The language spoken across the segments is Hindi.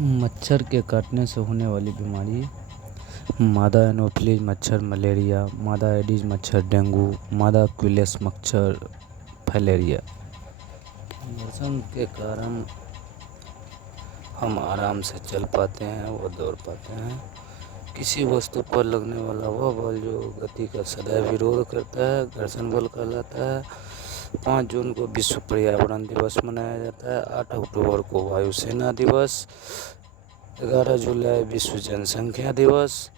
मच्छर के काटने से होने वाली बीमारी मादा एनोफिलीज मच्छर मलेरिया, मादा एडिस मच्छर डेंगू, मादा क्विलेक्स मच्छर फाइलेरिया। मौसम के कारण हम आराम से चल पाते हैं व दौड़ पाते हैं। किसी वस्तु पर लगने वाला वह बल जो गति का सदैव विरोध करता है घर्षण बल कहलाता है। 5 जून को विश्व पर्यावरण दिवस मनाया जाता है। 8 अक्टूबर को वायुसेना दिवस, 11 जुलाई विश्व जनसंख्या दिवस,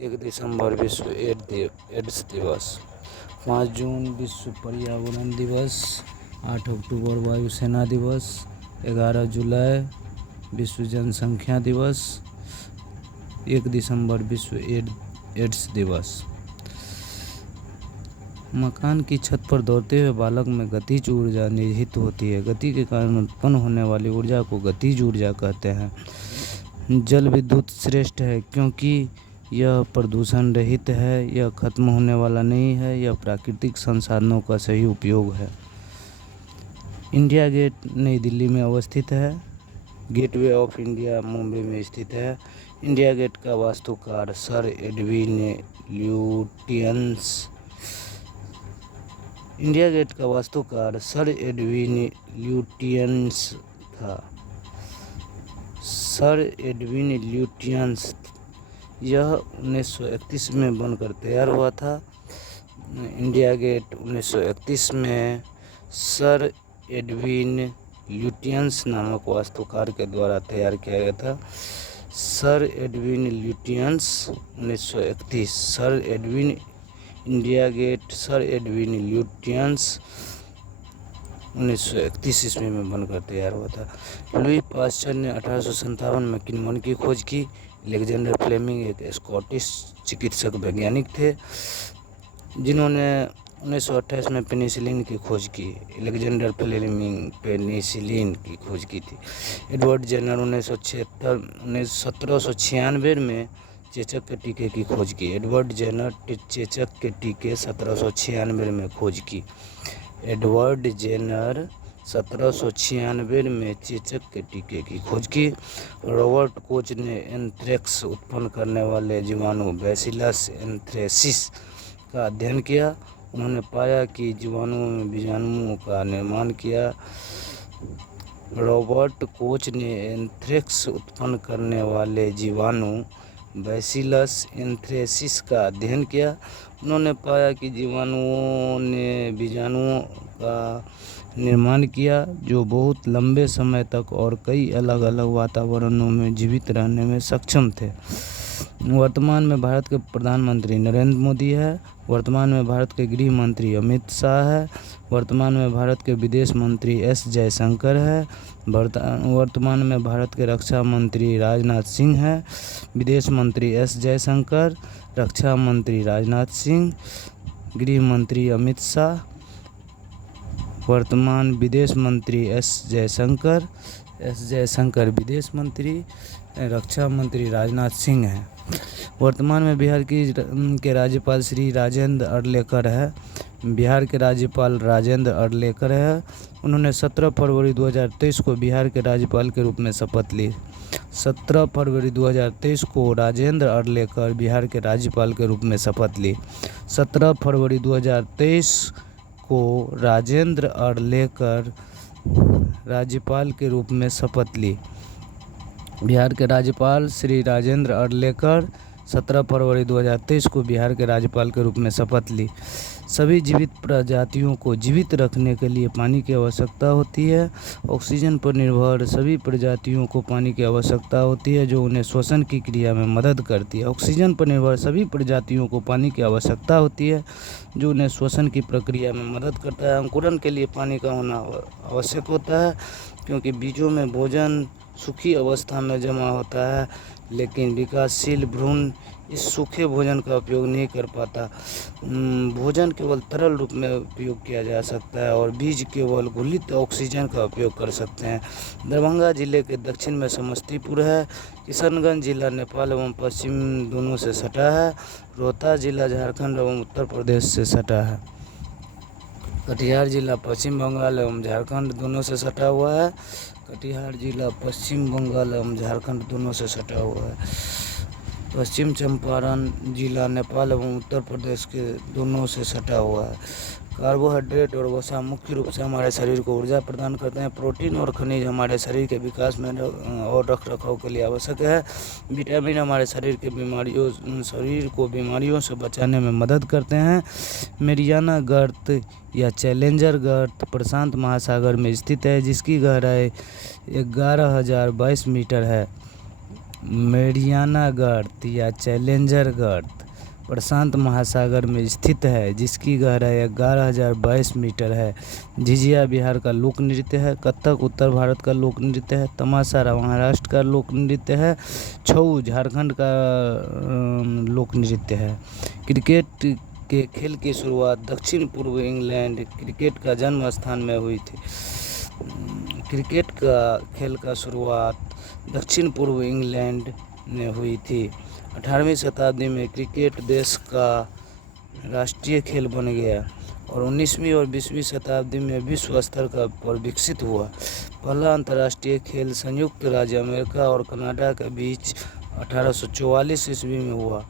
1 दिसंबर विश्व एड्स दिवस। 5 जून विश्व पर्यावरण दिवस, 8 अक्टूबर वायुसेना दिवस, 11 जुलाई विश्व जनसंख्या दिवस, 1 दिसंबर विश्व एड्स दिवस। मकान की छत पर दौड़ते हुए बालक में गतिज ऊर्जा निहित होती है। गति के कारण उत्पन्न होने वाली ऊर्जा को गतिज ऊर्जा कहते हैं। जल विद्युत श्रेष्ठ है क्योंकि यह प्रदूषण रहित है, यह खत्म होने वाला नहीं है, यह प्राकृतिक संसाधनों का सही उपयोग है। इंडिया गेट नई दिल्ली में अवस्थित है। गेटवे ऑफ इंडिया मुंबई में स्थित है। इंडिया गेट का वास्तुकार सर एडविन ल्यूटियंस था। सर एडविन ल्यूटियंस यह 1931 में बनकर तैयार हुआ था। इंडिया गेट 1931 में सर एडविन ल्यूटियंस नामक वास्तुकार के द्वारा तैयार किया गया था। Sir Edwin Lutyens 1931। Sir Edwin India gate sir Edwin Lutyens 1931 ईस्वी में बनकर तैयार हुआ था। लुई पास्चर ने 1857 में किण्वन की खोज की। अलेक्जेंडर फ्लेमिंग एक स्कॉटिश चिकित्सक वैज्ञानिक थे जिन्होंने 1928 में पेनिसिलिन की खोज की। अलेक्जेंडर फ्लेमिंग पेनिसिलिन की खोज की थी। एडवर्ड जेनर 1796 में चेचक के टीके की खोज की। एडवर्ड जेनर चेचक के टीके 1796 में खोज की। एडवर्ड जेनर 1796 में चेचक के टीके की खोज की। रॉबर्ट कोच ने एंथ्रेक्स उत्पन्न करने वाले जीवाणु बैसिलस एंथ्रेसिस का अध्ययन किया। उन्होंने पाया कि जीवाणुओं में बीजाणुओं का निर्माण किया। रॉबर्ट कोच ने एंथ्रेक्स उत्पन्न करने वाले जीवाणु बैसिलस एंथ्रेसिस का अध्ययन किया। उन्होंने पाया कि जीवाणुओं ने बीजाणुओं का निर्माण किया जो बहुत लंबे समय तक और कई अलग अलग वातावरणों में जीवित रहने में सक्षम थे। वर्तमान में भारत के प्रधानमंत्री नरेंद्र मोदी है। वर्तमान में भारत के गृह मंत्री अमित शाह है। वर्तमान में भारत के विदेश मंत्री एस जयशंकर है। वर्तमान में भारत के रक्षा मंत्री राजनाथ सिंह है। विदेश मंत्री एस जयशंकर, रक्षा मंत्री राजनाथ सिंह, गृह मंत्री अमित शाह। वर्तमान विदेश मंत्री एस जयशंकर विदेश मंत्री, रक्षा मंत्री राजनाथ सिंह हैं। वर्तमान में बिहार के राज्यपाल श्री राजेंद्र अरलेकर है। बिहार के राज्यपाल राजेंद्र अरलेकर है। उन्होंने 17 फरवरी 2023 को बिहार के राज्यपाल के रूप में शपथ ली। 17 फरवरी 2023 को राजेंद्र अरलेकर बिहार के राज्यपाल के रूप में शपथ ली। 17 फरवरी 2023 को राजेंद्र अरलेकर राज्यपाल के रूप में शपथ ली। बिहार के राज्यपाल श्री राजेंद्र अरलेकर 17 फरवरी 2023 को बिहार के राज्यपाल के रूप में शपथ ली। सभी जीवित प्रजातियों को जीवित रखने के लिए पानी की आवश्यकता होती है। ऑक्सीजन पर निर्भर सभी प्रजातियों को पानी की आवश्यकता होती है जो उन्हें श्वसन की क्रिया में मदद करती है। ऑक्सीजन पर निर्भर सभी प्रजातियों को पानी की आवश्यकता होती है जो उन्हें श्वसन की प्रक्रिया में मदद करता है। अंकुरण के लिए पानी का होना आवश्यक होता है क्योंकि बीजों में भोजन सूखी अवस्था में जमा होता है, लेकिन विकासशील भ्रूण इस सूखे भोजन का उपयोग नहीं कर पाता। भोजन केवल तरल रूप में उपयोग किया जा सकता है और बीज केवल घुलित ऑक्सीजन का उपयोग कर सकते हैं। दरभंगा जिले के दक्षिण में समस्तीपुर है। किशनगंज जिला नेपाल एवं पश्चिम दोनों से सटा है। रोहतास जिला झारखंड एवं उत्तर प्रदेश से सटा है। कटिहार जिला पश्चिम बंगाल एवं झारखंड दोनों से सटा हुआ है। कटिहार जिला पश्चिम बंगाल एवं झारखंड दोनों से सटा हुआ है। पश्चिम चंपारण जिला नेपाल एवं उत्तर प्रदेश के दोनों से सटा हुआ है। कार्बोहाइड्रेट और वसा मुख्य रूप से हमारे शरीर को ऊर्जा प्रदान करते हैं। प्रोटीन और खनिज हमारे शरीर के विकास में और रख रखाव के लिए आवश्यक है। विटामिन हमारे शरीर को बीमारियों से बचाने में मदद करते हैं। मेरियाना गर्त या चैलेंजर गर्त प्रशांत महासागर में स्थित है, जिसकी गहराई 11,022 मीटर है। मेरियाना गर्त या चैलेंजर गर्त प्रशांत महासागर में स्थित है, जिसकी गहराई 11,022 मीटर है। झिझिया बिहार का लोक नृत्य है। कथक उत्तर भारत का लोक नृत्य है। तमाशा महाराष्ट्र का लोक नृत्य है। छऊ झारखंड का लोक नृत्य है। क्रिकेट के खेल की शुरुआत दक्षिण पूर्व इंग्लैंड क्रिकेट का जन्म स्थान में हुई थी। क्रिकेट का खेल का शुरुआत दक्षिण पूर्व इंग्लैंड में हुई थी। 18वीं शताब्दी में क्रिकेट देश का राष्ट्रीय खेल बन गया और 19वीं और 20वीं शताब्दी में विश्व स्तर पर विकसित हुआ। पहला अंतर्राष्ट्रीय खेल संयुक्त राज्य अमेरिका और कनाडा के बीच 1844 ईस्वी में हुआ।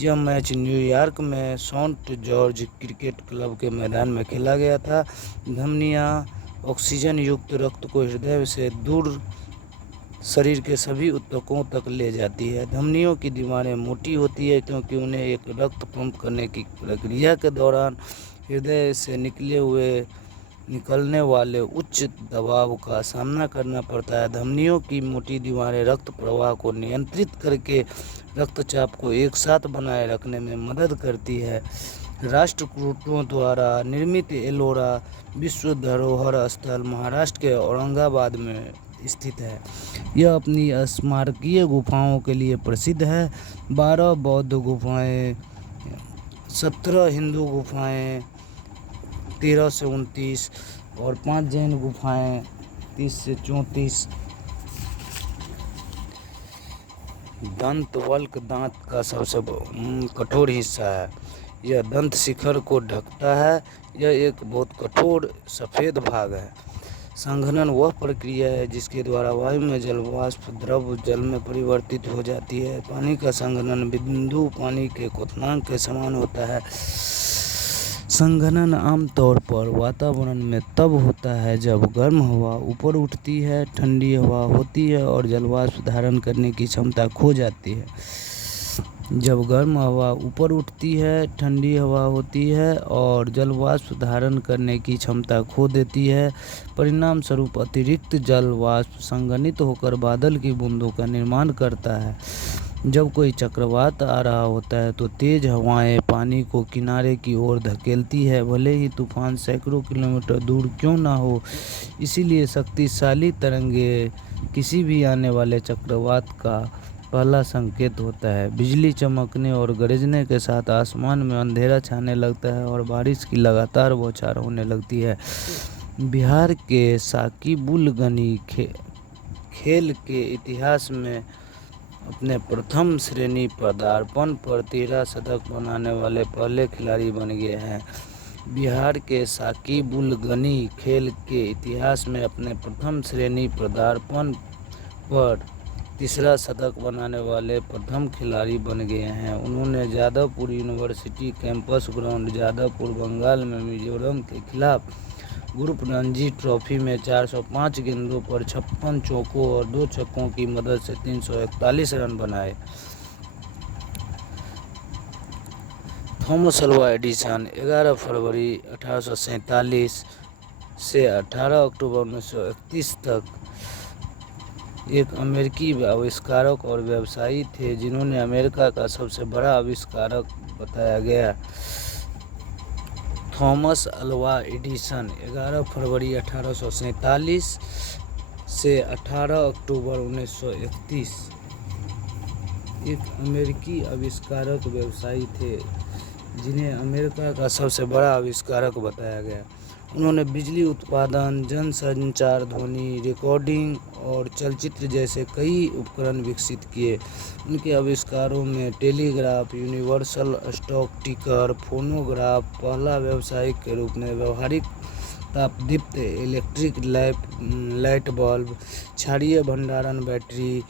यह मैच न्यूयॉर्क में सेंट जॉर्ज क्रिकेट क्लब के मैदान में खेला गया था। धमनियाँ ऑक्सीजन युक्त रक्त को हृदय से दूर शरीर के सभी ऊतकों तक ले जाती है। धमनियों की दीवारें मोटी होती है क्योंकि उन्हें एक रक्त पंप करने की प्रक्रिया के दौरान हृदय से निकलने वाले उच्च दबाव का सामना करना पड़ता है। धमनियों की मोटी दीवारें रक्त प्रवाह को नियंत्रित करके रक्तचाप को एक साथ बनाए रखने में मदद करती है। राष्ट्रकूटों द्वारा निर्मित एलोरा विश्व धरोहर स्थल महाराष्ट्र के औरंगाबाद में स्थित है। यह अपनी स्मारकीय गुफाओं के लिए प्रसिद्ध है। 12 बौद्ध गुफाएं, 17 हिंदू गुफाएं 13 से 29 और 5 जैन गुफाएं 30 से 34। दंतवल्क दांत का सबसे कठोर हिस्सा है। यह दंत शिखर को ढकता है। यह एक बहुत कठोर सफ़ेद भाग है। संघनन वह प्रक्रिया है जिसके द्वारा वायु में जलवाष्प द्रव जल में परिवर्तित हो जाती है। पानी का संघनन बिंदु पानी के क्वथनांक के समान होता है। संघनन आमतौर पर वातावरण में तब होता है जब गर्म हवा ऊपर उठती है, ठंडी हवा होती है और जलवाष्प धारण करने की क्षमता खो जाती है। जब गर्म हवा ऊपर उठती है, ठंडी हवा होती है और जलवाष्प धारण करने की क्षमता खो देती है। परिणाम स्वरूप अतिरिक्त जलवाष्प संघनित होकर बादल की बूंदों का निर्माण करता है। जब कोई चक्रवात आ रहा होता है तो तेज हवाएं पानी को किनारे की ओर धकेलती है, भले ही तूफान सैकड़ों किलोमीटर दूर क्यों ना हो। इसीलिए शक्तिशाली तरंगे किसी भी आने वाले चक्रवात का पहला संकेत होता है। बिजली चमकने और गरजने के साथ आसमान में अंधेरा छाने लगता है और बारिश की लगातार बौछार होने लगती है। बिहार के साकीबुलगनी खेल के इतिहास में अपने प्रथम श्रेणी पदार्पण पर 13 शतक बनाने वाले पहले खिलाड़ी बन गए हैं। बिहार के साकीबुलगनी खेल के इतिहास में अपने प्रथम श्रेणी पदार्पण पर तीसरा शतक बनाने वाले प्रथम खिलाड़ी बन गए हैं। उन्होंने Jadavpur university campus ground Jadavpur Bengal में मिजोरम के खिलाफ ग्रुप रणजी ट्रॉफी में 405 गेंदों पर 56 चौकों और 2 छक्कों की मदद से 341 रन बनाए। थॉमस अल्वा एडिसन 11 फरवरी 1847 से 18 अक्टूबर 1931 तक एक अमेरिकी आविष्कारक और व्यवसायी थे जिन्होंने अमेरिका का सबसे बड़ा आविष्कारक बताया गया। थॉमस अल्वा एडिसन 11 फरवरी 1847 से 18 अक्टूबर 1931 एक अमेरिकी आविष्कारक व्यवसायी थे जिन्हें अमेरिका का सबसे बड़ा आविष्कारक बताया गया। उन्होंने बिजली उत्पादन, जनसंचार, ध्वनि रिकॉर्डिंग और चलचित्र जैसे कई उपकरण विकसित किए। उनके आविष्कारों में टेलीग्राफ, यूनिवर्सल स्टॉक टिकर, फोनोग्राफ, पहला व्यावसायिक के रूप में व्यवहारिक तापदीप्त इलेक्ट्रिक लाइट बल्ब, क्षारीय भंडारण बैटरी,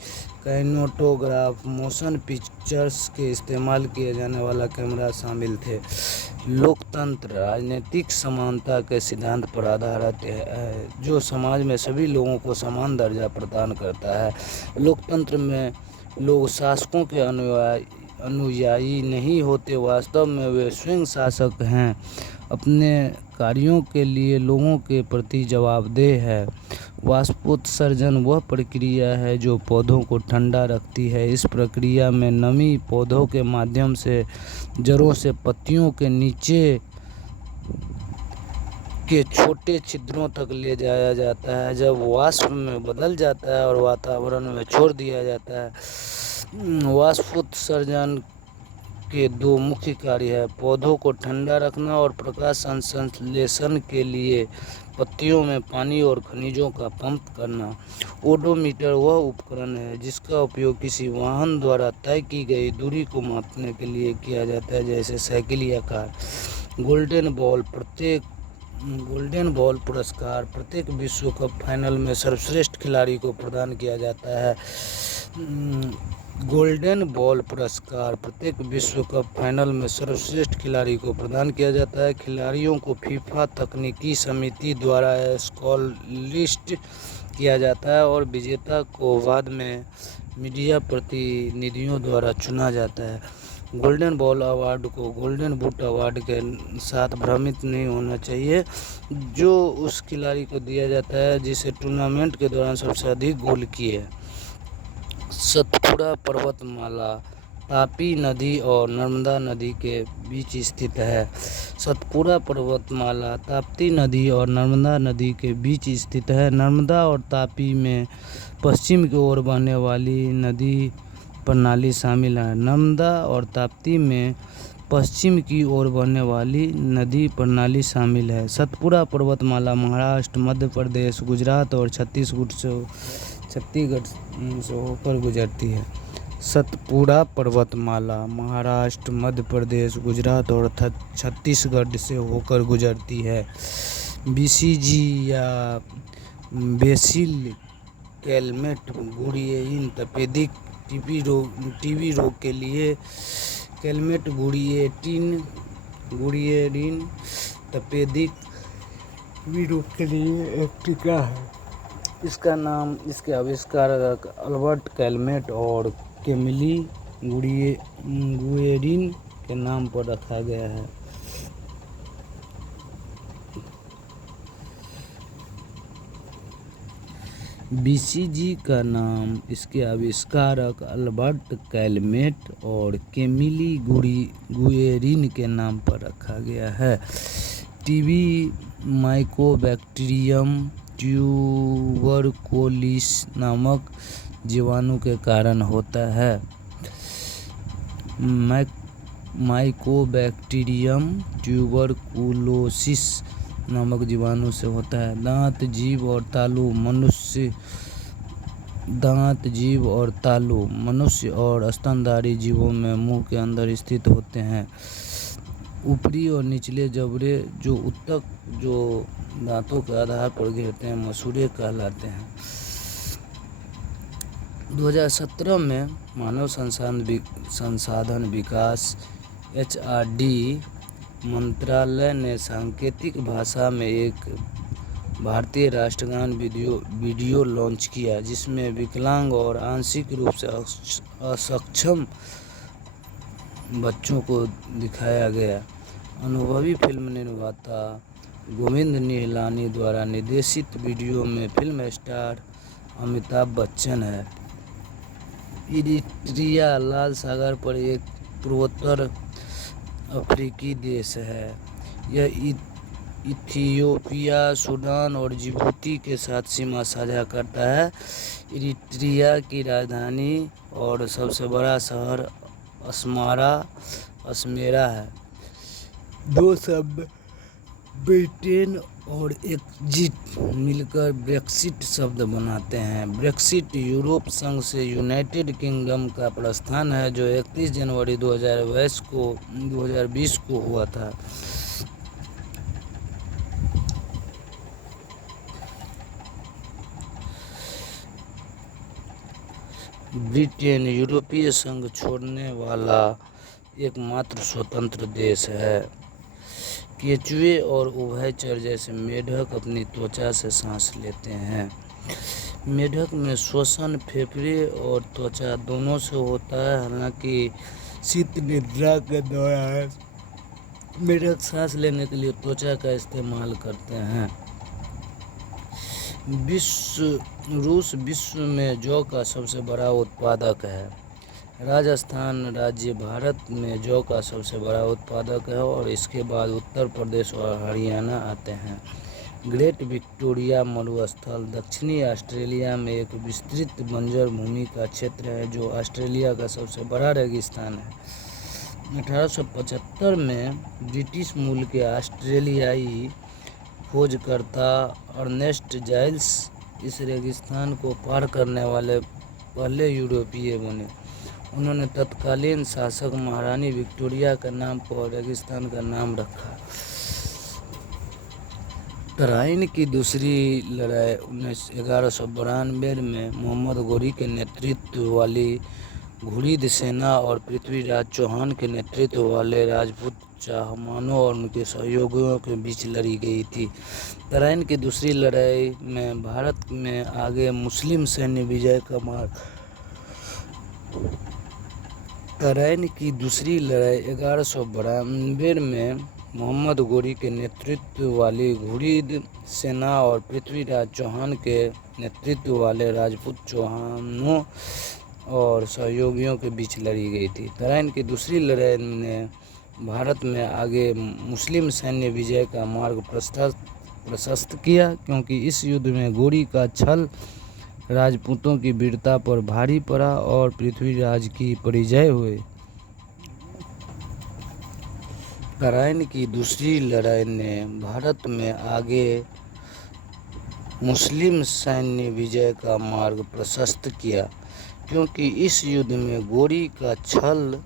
काइनेटोग्राफ, मोशन पिक्चर्स के इस्तेमाल किए जाने वाला कैमरा शामिल थे। लोकतंत्र राजनीतिक समानता के सिद्धांत पर आधारित है, जो समाज में सभी लोगों को समान दर्जा प्रदान करता है। लोकतंत्र में लोग शासकों के अनुयायी नहीं होते, वास्तव में वे स्वयं शासक हैं, अपने कार्यों के लिए लोगों के प्रति जवाबदेह है। वाष्पोत्सर्जन वह प्रक्रिया है जो पौधों को ठंडा रखती है। इस प्रक्रिया में नमी पौधों के माध्यम से जड़ों से पत्तियों के नीचे के छोटे छिद्रों तक ले जाया जाता है, जब वाष्प में बदल जाता है और वातावरण में छोड़ दिया जाता है। वाष्पोत्सर्जन के दो मुख्य कार्य हैं, पौधों को ठंडा रखना और प्रकाश संश्लेषण के लिए पत्तियों में पानी और खनिजों का पंप करना। ओडोमीटर वह उपकरण है जिसका उपयोग किसी वाहन द्वारा तय की गई दूरी को मापने के लिए किया जाता है, जैसे साइकिल या कार। गोल्डन बॉल पुरस्कार प्रत्येक विश्व कप फाइनल में सर्वश्रेष्ठ खिलाड़ी को प्रदान किया जाता है। गोल्डन बॉल पुरस्कार प्रत्येक विश्व कप फाइनल में सर्वश्रेष्ठ खिलाड़ी को प्रदान किया जाता है। खिलाड़ियों को फीफा तकनीकी समिति द्वारा शॉर्टलिस्ट किया जाता है और विजेता को बाद में मीडिया प्रतिनिधियों द्वारा चुना जाता है। गोल्डन बॉल अवार्ड को गोल्डन बूट अवार्ड के साथ भ्रमित नहीं होना चाहिए, जो उस खिलाड़ी को दिया जाता है जिसे टूर्नामेंट के दौरान सबसे अधिक गोल किए। सतपुड़ा पर्वतमाला तापी नदी और नर्मदा नदी के बीच स्थित है। सतपुड़ा पर्वतमाला ताप्ती नदी और नर्मदा नदी के बीच स्थित है। नर्मदा और तापी में पश्चिम की ओर बहने वाली नदी प्रणाली शामिल है। नर्मदा और ताप्ती में पश्चिम की ओर बहने वाली नदी प्रणाली शामिल है। सतपुड़ा पर्वतमाला महाराष्ट्र, मध्य प्रदेश, गुजरात और छत्तीसगढ़ से होकर गुजरती है। सतपुड़ा पर्वतमाला महाराष्ट्र, मध्य प्रदेश, गुजरात और छत्तीसगढ़ से होकर गुजरती है। बीसीजी या बेसिल कैलमेट गुड़ियेइन तपेदिक टीबी रोग के लिए कैलमेट गुड़ियेइन तपेदिक टीबी रोग के लिए एक टीका है। इसका नाम इसके आविष्कारक अल्बर्ट कैलमेट और केमिली गुएरिन के नाम पर रखा गया है। बीसीजी का नाम इसके आविष्कारक अल्बर्ट कैलमेट और केमिली गुएरिन के नाम पर रखा गया है। टीबी माइकोबैक्टीरियम ट्यूबरकुलोसिस नामक जीवाणु के कारण होता है। माइकोबैक्टीरियम ट्यूबरकुलोसिस नामक जीवाणु से होता है। दांत, जीभ और तालू मनुष्य और स्तनधारी जीवों में मुंह के अंदर स्थित होते हैं। ऊपरी और निचले जबड़े जो ऊतक जो दांतों के आधार पर गिरते हैं मसूड़े कहलाते हैं। 2017 में मानव संसाधन विकास HRD मंत्रालय ने सांकेतिक भाषा में एक भारतीय राष्ट्रगान वीडियो लॉन्च किया, जिसमें विकलांग और आंशिक रूप से अक्षम बच्चों को दिखाया गया। अनुभवी फिल्म निर्माता गोविंद निहलानी द्वारा निर्देशित वीडियो में फिल्म स्टार अमिताभ बच्चन है। इरिट्रिया लाल सागर पर एक पूर्वोत्तर अफ्रीकी देश है। यह इथियोपिया, सूडान और जिबूती के साथ सीमा साझा करता है। इरिट्रिया की राजधानी और सबसे बड़ा शहर अस्मेरा है। दो शब्द ब्रिटेन और एक्जिट मिलकर ब्रेक्सिट शब्द बनाते हैं। ब्रेक्सिट यूरोप संघ से यूनाइटेड किंगडम का प्रस्थान है जो 31 जनवरी 2020 को हुआ था। ब्रिटेन यूरोपीय संघ छोड़ने वाला एकमात्र स्वतंत्र देश है। केंचुए और उभयचर जैसे मेढक अपनी त्वचा से सांस लेते हैं। मेढक में श्वसन फेफड़े और त्वचा दोनों से होता है। हालांकि शीत निद्रा के दौरान मेढक सांस लेने के लिए त्वचा का इस्तेमाल करते हैं। रूस विश्व में जौ का सबसे बड़ा उत्पादक है। राजस्थान राज्य भारत में जौ का सबसे बड़ा उत्पादक है और इसके बाद उत्तर प्रदेश और हरियाणा आते हैं। ग्रेट विक्टोरिया मरुस्थल दक्षिणी ऑस्ट्रेलिया में एक विस्तृत बंजर भूमि का क्षेत्र है जो ऑस्ट्रेलिया का सबसे बड़ा रेगिस्तान है। 1875 में ब्रिटिश मूल के ऑस्ट्रेलियाई खोजकर्ता अर्नेस्ट जाइल्स इस रेगिस्तान को पार करने वाले पहले यूरोपीय बने। उन्होंने तत्कालीन शासक महारानी विक्टोरिया के नाम पर रेगिस्तान का नाम रखा। तराइन की दूसरी लड़ाई 1192 में मोहम्मद गोरी के नेतृत्व वाली घुरिद सेना और पृथ्वीराज चौहान के नेतृत्व वाले राजपूत चाहमानों और उनके सहयोगियों के बीच लड़ी गई थी। तराइन की दूसरी लड़ाई में भारत में आगे मुस्लिम सैन्य विजय का मार्ग। तराइन की दूसरी लड़ाई 1192 में मोहम्मद गोरी के नेतृत्व वाली घुरिद सेना और पृथ्वीराज चौहान के नेतृत्व वाले राजपूत चौहानों और सहयोगियों के बीच लड़ी गई थी। तराइन की दूसरी लड़ाई ने भारत में आगे मुस्लिम सैन्य विजय का मार्ग प्रशस्त किया, क्योंकि इस युद्ध में गोरी का छल राजपूतों की वीरता पर भारी पड़ा और पृथ्वीराज की परिजय हुए। तराइन की दूसरी लड़ाई ने भारत में आगे मुस्लिम सैन्य विजय का मार्ग प्रशस्त किया, क्योंकि इस युद्ध में गोरी का छल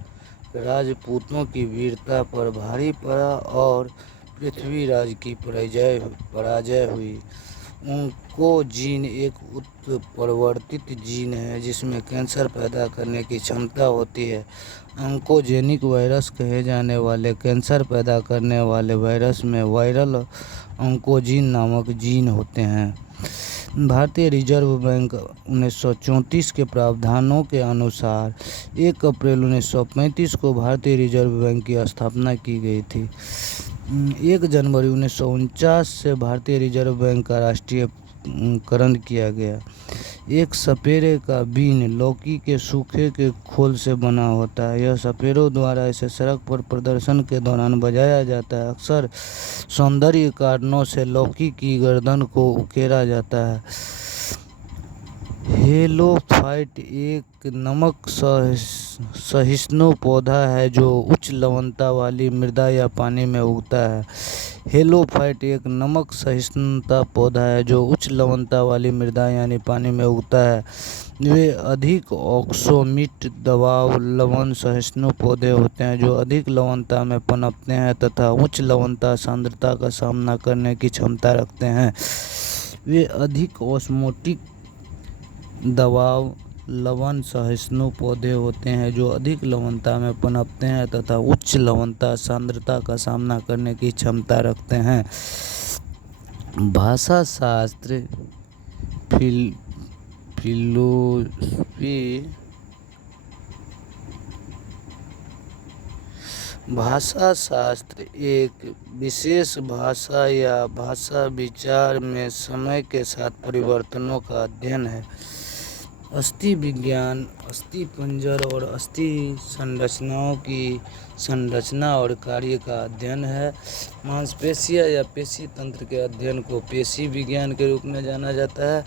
राजपूतों की वीरता पर भारी पड़ा और पृथ्वीराज की पराजय हुई। ओंकोजीन एक उत्परिवर्तित जीन है जिसमें कैंसर पैदा करने की क्षमता होती है। ऑन्कोजेनिक वायरस कहे जाने वाले कैंसर पैदा करने वाले वायरस में वायरल ऑन्कोजीन नामक जीन होते हैं। भारतीय रिजर्व बैंक 1934 के प्रावधानों के अनुसार 1 अप्रैल 1935 को भारतीय रिजर्व बैंक की स्थापना की गई थी। 1 जनवरी 1949 से भारतीय रिजर्व बैंक का राष्ट्रीयकरण किया गया। एक सपेरे का बीन लौकी के सूखे के खोल से बना होता है। यह सपेरों द्वारा इसे सड़क पर प्रदर्शन के दौरान बजाया जाता है। अक्सर सौंदर्य कारणों से लौकी की गर्दन को उकेरा जाता है। हेलोफाइट एक नमक सहिष्णु पौधा है जो उच्च लवणता वाली मृदा या पानी में उगता है। हेलोफाइट एक नमक सहिष्णुता पौधा है जो उच्च लवणता वाली मृदा यानी पानी में उगता है। वे अधिक ऑक्सोमिट दबाव लवण सहिष्णु पौधे होते हैं जो अधिक लवणता में पनपते हैं तथा उच्च लवणता सांद्रता का सामना करने की क्षमता रखते हैं। वे अधिक ऑस्मोटिक दबाव लवण सहिष्णु पौधे होते हैं जो अधिक लवणता में पनपते हैं तथा उच्च लवणता सांद्रता का सामना करने की क्षमता रखते हैं। भाषा शास्त्र फिलोसफी भाषा शास्त्र एक विशेष भाषा या भाषा विचार में समय के साथ परिवर्तनों का अध्ययन है। अस्थि विज्ञान अस्थिपंजर और अस्थि संरचनाओं की संरचना और कार्य का अध्ययन है। मांसपेशियां या पेशी तंत्र के अध्ययन को पेशी विज्ञान के रूप में जाना जाता है।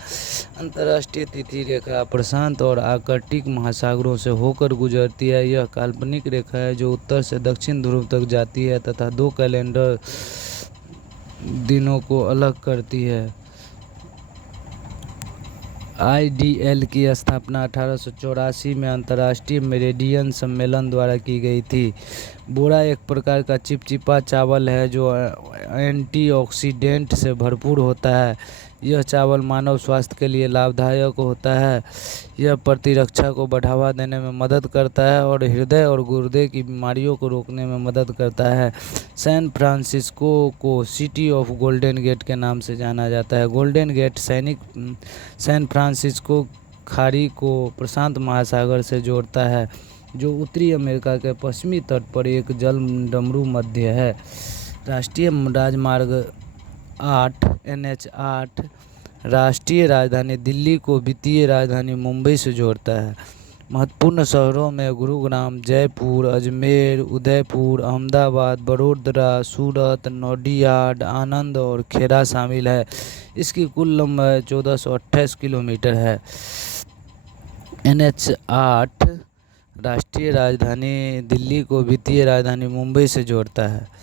अंतर्राष्ट्रीय तिथि रेखा प्रशांत और आर्कटिक महासागरों से होकर गुजरती है। यह काल्पनिक रेखा है जो उत्तर से दक्षिण ध्रुव तक जाती है तथा 2 कैलेंडर दिनों को अलग करती है। आईडीएल की स्थापना 1884 में अंतर्राष्ट्रीय मेरिडियन सम्मेलन द्वारा की गई थी। बोरा एक प्रकार का चिपचिपा चावल है जो एंटीऑक्सीडेंट से भरपूर होता है। यह चावल मानव स्वास्थ्य के लिए लाभदायक होता है। यह प्रतिरक्षा को बढ़ावा देने में मदद करता है और हृदय और गुर्दे की बीमारियों को रोकने में मदद करता है। सैन फ्रांसिस्को को सिटी ऑफ गोल्डन गेट के नाम से जाना जाता है। गोल्डन गेट सैन फ्रांसिस्को खाड़ी को प्रशांत महासागर से जोड़ता है, जो उत्तरी अमेरिका के पश्चिमी तट पर एक जलडमरू मध्य है। राष्ट्रीय राजमार्ग 8 NH8 राष्ट्रीय राजधानी दिल्ली को वित्तीय राजधानी मुंबई से जोड़ता है। महत्वपूर्ण शहरों में गुरुग्राम, जयपुर, अजमेर, उदयपुर, अहमदाबाद, वडोदरा, सूरत, नौडियाड, आनंद और खेड़ा शामिल है। इसकी कुल लंबाई 1428 किलोमीटर है। NH8 राष्ट्रीय राजधानी दिल्ली को वित्तीय राजधानी मुंबई से जोड़ता है।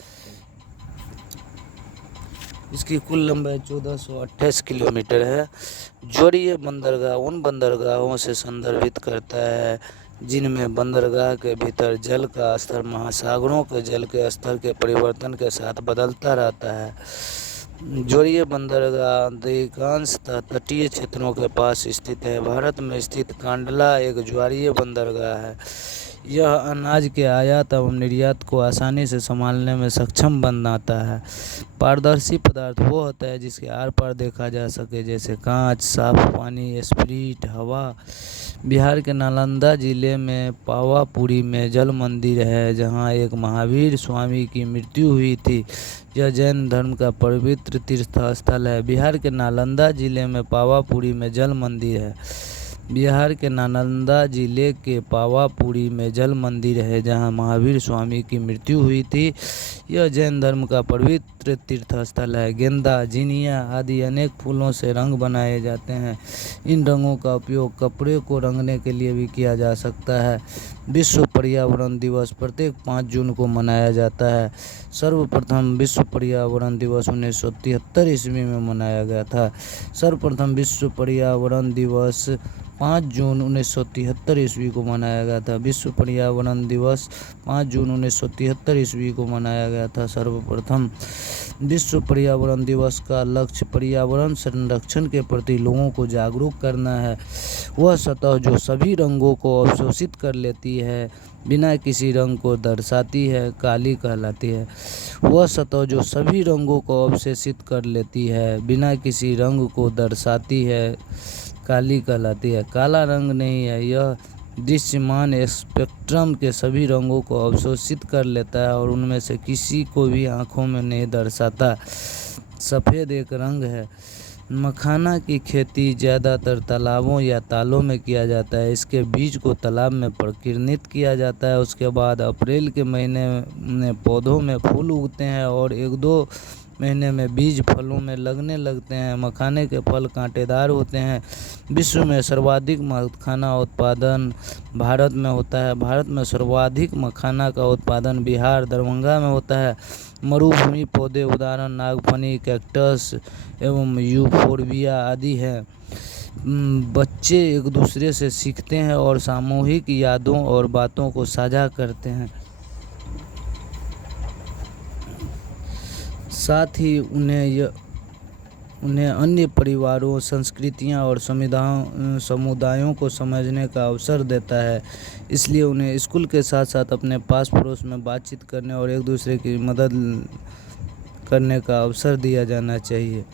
इसकी कुल लंबाई 1428 किलोमीटर है। जोड़िए बंदरगाह उन बंदरगाहों से संदर्भित करता है जिनमें बंदरगाह के भीतर जल का स्तर महासागरों के जल के स्तर के परिवर्तन के साथ बदलता रहता है। जोड़िए बंदरगाह अधिकांशतः तटीय क्षेत्रों के पास स्थित है। भारत में स्थित कांडला एक ज्वारीय बंदरगाह है। यह अनाज के आयात एवं निर्यात को आसानी से संभालने में सक्षम बनाता है। पारदर्शी पदार्थ वो होता है जिसके आर पार देखा जा सके, जैसे कांच, साफ पानी, स्पिरिट, हवा। बिहार के नालंदा जिले में पावापुरी में जल मंदिर है जहाँ एक महावीर स्वामी की मृत्यु हुई थी। यह जैन धर्म का पवित्र तीर्थ स्थल है। बिहार के नालंदा जिले में पावापुरी में जल मंदिर है। बिहार के नालंदा जिले के पावापुरी में जल मंदिर है जहाँ महावीर स्वामी की मृत्यु हुई थी। यह जैन धर्म का पवित्र तीर्थ स्थल है। गेंदा, जिनिया आदि अनेक फूलों से रंग बनाए जाते हैं। इन रंगों का उपयोग कपड़े को रंगने के लिए भी किया जा सकता है। विश्व पर्यावरण दिवस प्रत्येक 5 जून को मनाया जाता है। सर्वप्रथम विश्व पर्यावरण दिवस 1973 ईस्वी में मनाया गया था। सर्वप्रथम विश्व पर्यावरण दिवस 5 जून 1973 ईस्वी को मनाया गया था। विश्व पर्यावरण दिवस 5 जून 1973 ईस्वी को मनाया गया था। सर्वप्रथम विश्व पर्यावरण दिवस का लक्ष्य पर्यावरण संरक्षण के प्रति लोगों को जागरूक करना है। वह सतह जो सभी रंगों को अवशोषित कर लेती है, बिना किसी रंग को दर्शाती है, काली कहलाती है। वह सतह जो सभी रंगों को अवशोषित कर लेती है, बिना किसी रंग को दर्शाती है, काली कहलाती है। काला रंग नहीं है, यह दृश्यमान स्पेक्ट्रम के सभी रंगों को अवशोषित कर लेता है और उनमें से किसी को भी आँखों में नहीं दर्शाता। सफ़ेद एक रंग है। मखाना की खेती ज़्यादातर तालाबों या तालों में किया जाता है। इसके बीज को तालाब में प्रकिरनित किया जाता है। उसके बाद अप्रैल के महीने में पौधों में फूल उगते हैं और 1-2 महीने में बीज फलों में लगने लगते हैं। मखाने के फल कांटेदार होते हैं। विश्व में सर्वाधिक मखाना उत्पादन भारत में होता है। भारत में सर्वाधिक मखाना का उत्पादन बिहार, दरभंगा में होता है। मरुभूमि पौधे उदाहरण नागफनी, कैक्टस एवं यूफोर्बिया आदि हैं। बच्चे एक दूसरे से सीखते हैं और सामूहिक यादों और बातों को साझा करते हैं। साथ ही उन्हें अन्य परिवारों, संस्कृतियां और समुदायों को समझने का अवसर देता है। इसलिए उन्हें स्कूल के साथ साथ अपने पास पड़ोस में बातचीत करने और एक दूसरे की मदद करने का अवसर दिया जाना चाहिए।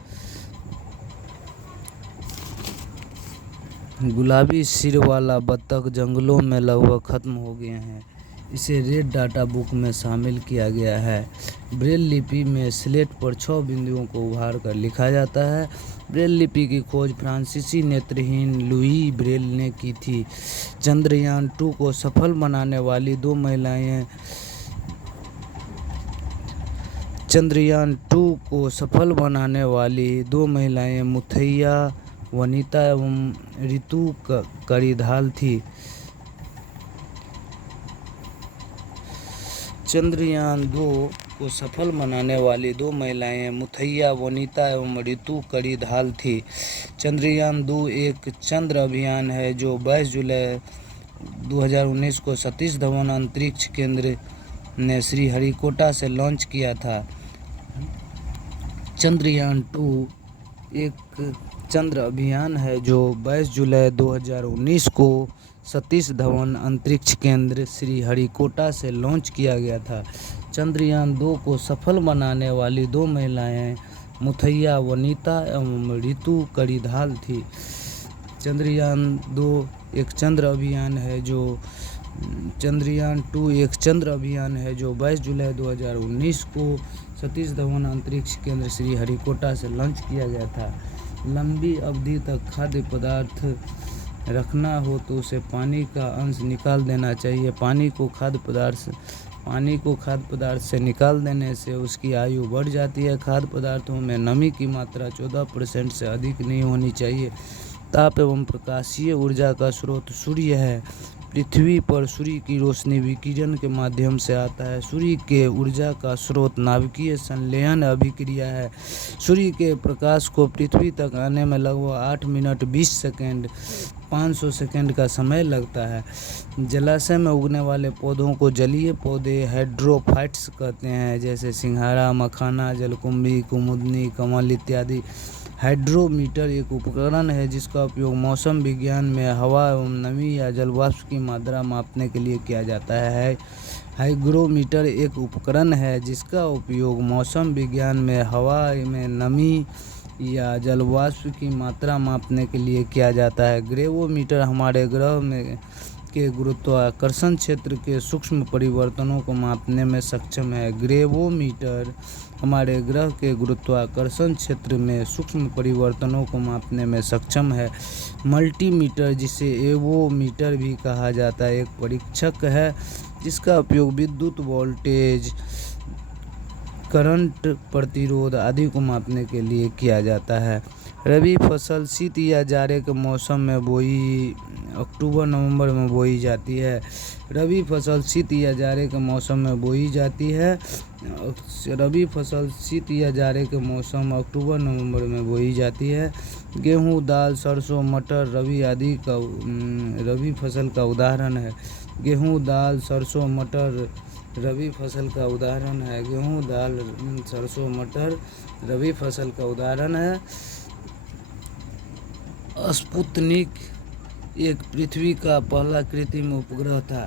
गुलाबी सिर वाला बत्तख जंगलों में लगभग खत्म हो गए हैं। इसे रेड डाटा बुक में शामिल किया गया है। ब्रेल लिपि में स्लेट पर 6 बिंदुओं को उभार कर लिखा जाता है। ब्रेल लिपि की खोज फ्रांसीसी नेत्रहीन लुई ब्रेल ने की थी। चंद्रयान 2 को सफल बनाने वाली 2 महिलाएं मुथैया वनिता एवं ऋतु कड़ीधाल थी। चंद्रयान 2 को सफल बनाने वाली 2 महिलाएं मुथैया वनिता एवं ऋतु कड़ीधाल थी। चंद्रयान 2 एक चंद्र अभियान है जो 22 जुलाई 2019 को सतीश धवन अंतरिक्ष केंद्र ने श्रीहरिकोटा से लॉन्च किया था। चंद्रयान 2 एक चंद्र अभियान है जो 22 जुलाई 2019 को सतीश धवन अंतरिक्ष केंद्र श्रीहरिकोटा से लॉन्च किया गया था। चंद्रयान 2 को सफल बनाने वाली 2 महिलाएं मुथैया वनिता एवं ऋतु कड़ीधाल थी। चंद्रयान 2 एक चंद्र अभियान है जो चंद्रयान 2 एक चंद्र अभियान है जो 22 जुलाई 2019 को सतीश धवन अंतरिक्ष केंद्र श्रीहरिकोटा से लॉन्च किया गया था। लंबी अवधि तक खाद्य पदार्थ रखना हो तो उसे पानी का अंश निकाल देना चाहिए। पानी को खाद्य पदार्थ से निकाल देने से उसकी आयु बढ़ जाती है। खाद्य पदार्थों में नमी की मात्रा 14% से अधिक नहीं होनी चाहिए। ताप एवं प्रकाशीय ऊर्जा का स्रोत सूर्य है। पृथ्वी पर सूर्य की रोशनी विकिरण के माध्यम से आता है। सूर्य के ऊर्जा का स्रोत नाभिकीय संलयन अभिक्रिया है। सूर्य के प्रकाश को पृथ्वी तक आने में लगभग 8 मिनट 20 सेकेंड 500 सेकेंड का समय लगता है। जलाशय में उगने वाले पौधों को जलीय पौधे हाइड्रोफाइट्स कहते हैं, जैसे सिंघाड़ा, मखाना, जलकुंभी, कुमुदनी, कमल इत्यादि। हाइड्रोमीटर एक उपकरण है जिसका उपयोग मौसम विज्ञान में हवा एवं नमी या जलवाष्प की मात्रा मापने के लिए किया जाता है। हाइग्रोमीटर एक उपकरण है जिसका उपयोग मौसम विज्ञान में हवा में नमी या जलवाष्प की मात्रा मापने के लिए किया जाता है। ग्रेवोमीटर हमारे ग्रह में के गुरुत्वाकर्षण क्षेत्र के सूक्ष्म परिवर्तनों को मापने में सक्षम है। ग्रेवोमीटर हमारे ग्रह के गुरुत्वाकर्षण क्षेत्र में सूक्ष्म परिवर्तनों को मापने में सक्षम है। मल्टीमीटर, जिसे एवोमीटर भी कहा जाता है, एक परीक्षक है जिसका उपयोग विद्युत वोल्टेज, करंट, प्रतिरोध आदि को मापने के लिए किया जाता है। रबी फसल शीत या जाड़े के मौसम में अक्टूबर-नवंबर में बोई जाती है। रबी फसल शीत या जाड़े के मौसम में बोई जाती है। रबी फसल शीत या जाड़े के मौसम अक्टूबर-नवंबर में बोई जाती है। गेहूँ, दाल, सरसों, मटर रबी फसल का उदाहरण है। गेहूँ, दाल, सरसों, मटर रबी फसल का उदाहरण है। गेहूँ, दाल, सरसों, मटर रबी फसल का उदाहरण है। स्पुतनिक एक पृथ्वी का पहला कृत्रिम उपग्रह था।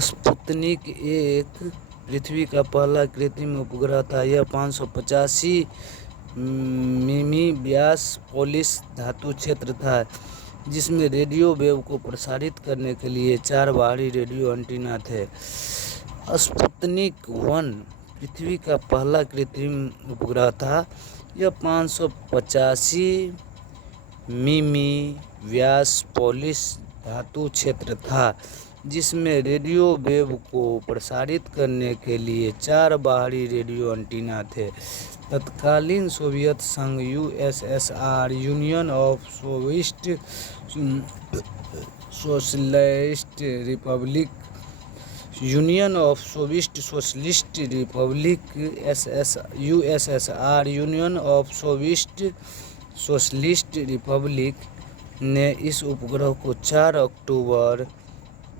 स्पुतनिक एक पृथ्वी का पहला कृत्रिम उपग्रह था। यह 585 मिमी व्यास पॉलिश धातु क्षेत्र था जिसमें रेडियो वेव को प्रसारित करने के लिए 4 बाहरी रेडियो एंटीना थे। स्पुतनिक 1 पृथ्वी का पहला कृत्रिम उपग्रह था। यह 585 मिमी व्यास पॉलिश धातु क्षेत्र था जिसमें रेडियो वेव को प्रसारित करने के लिए 4 बाहरी रेडियो एंटीना थे। तत्कालीन सोवियत संघ USSR union of socialist Republic USSR union of socialist Republic ने इस उपग्रह को 4 अक्टूबर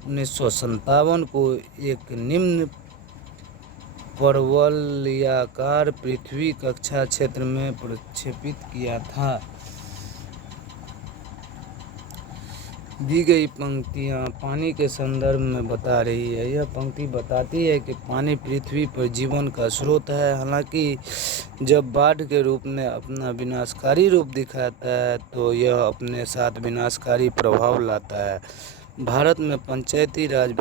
1957 को एक निम्न परवलयाकार पृथ्वी कक्षा क्षेत्र में प्रक्षेपित किया था। दी गई पंक्तियाँ पानी के संदर्भ में बता रही है। यह पंक्ति बताती है कि पानी पृथ्वी पर जीवन का स्रोत है। हालांकि जब बाढ़ के रूप में अपना विनाशकारी रूप दिखाता है तो यह अपने साथ विनाशकारी प्रभाव लाता है। भारत में पंचायती राज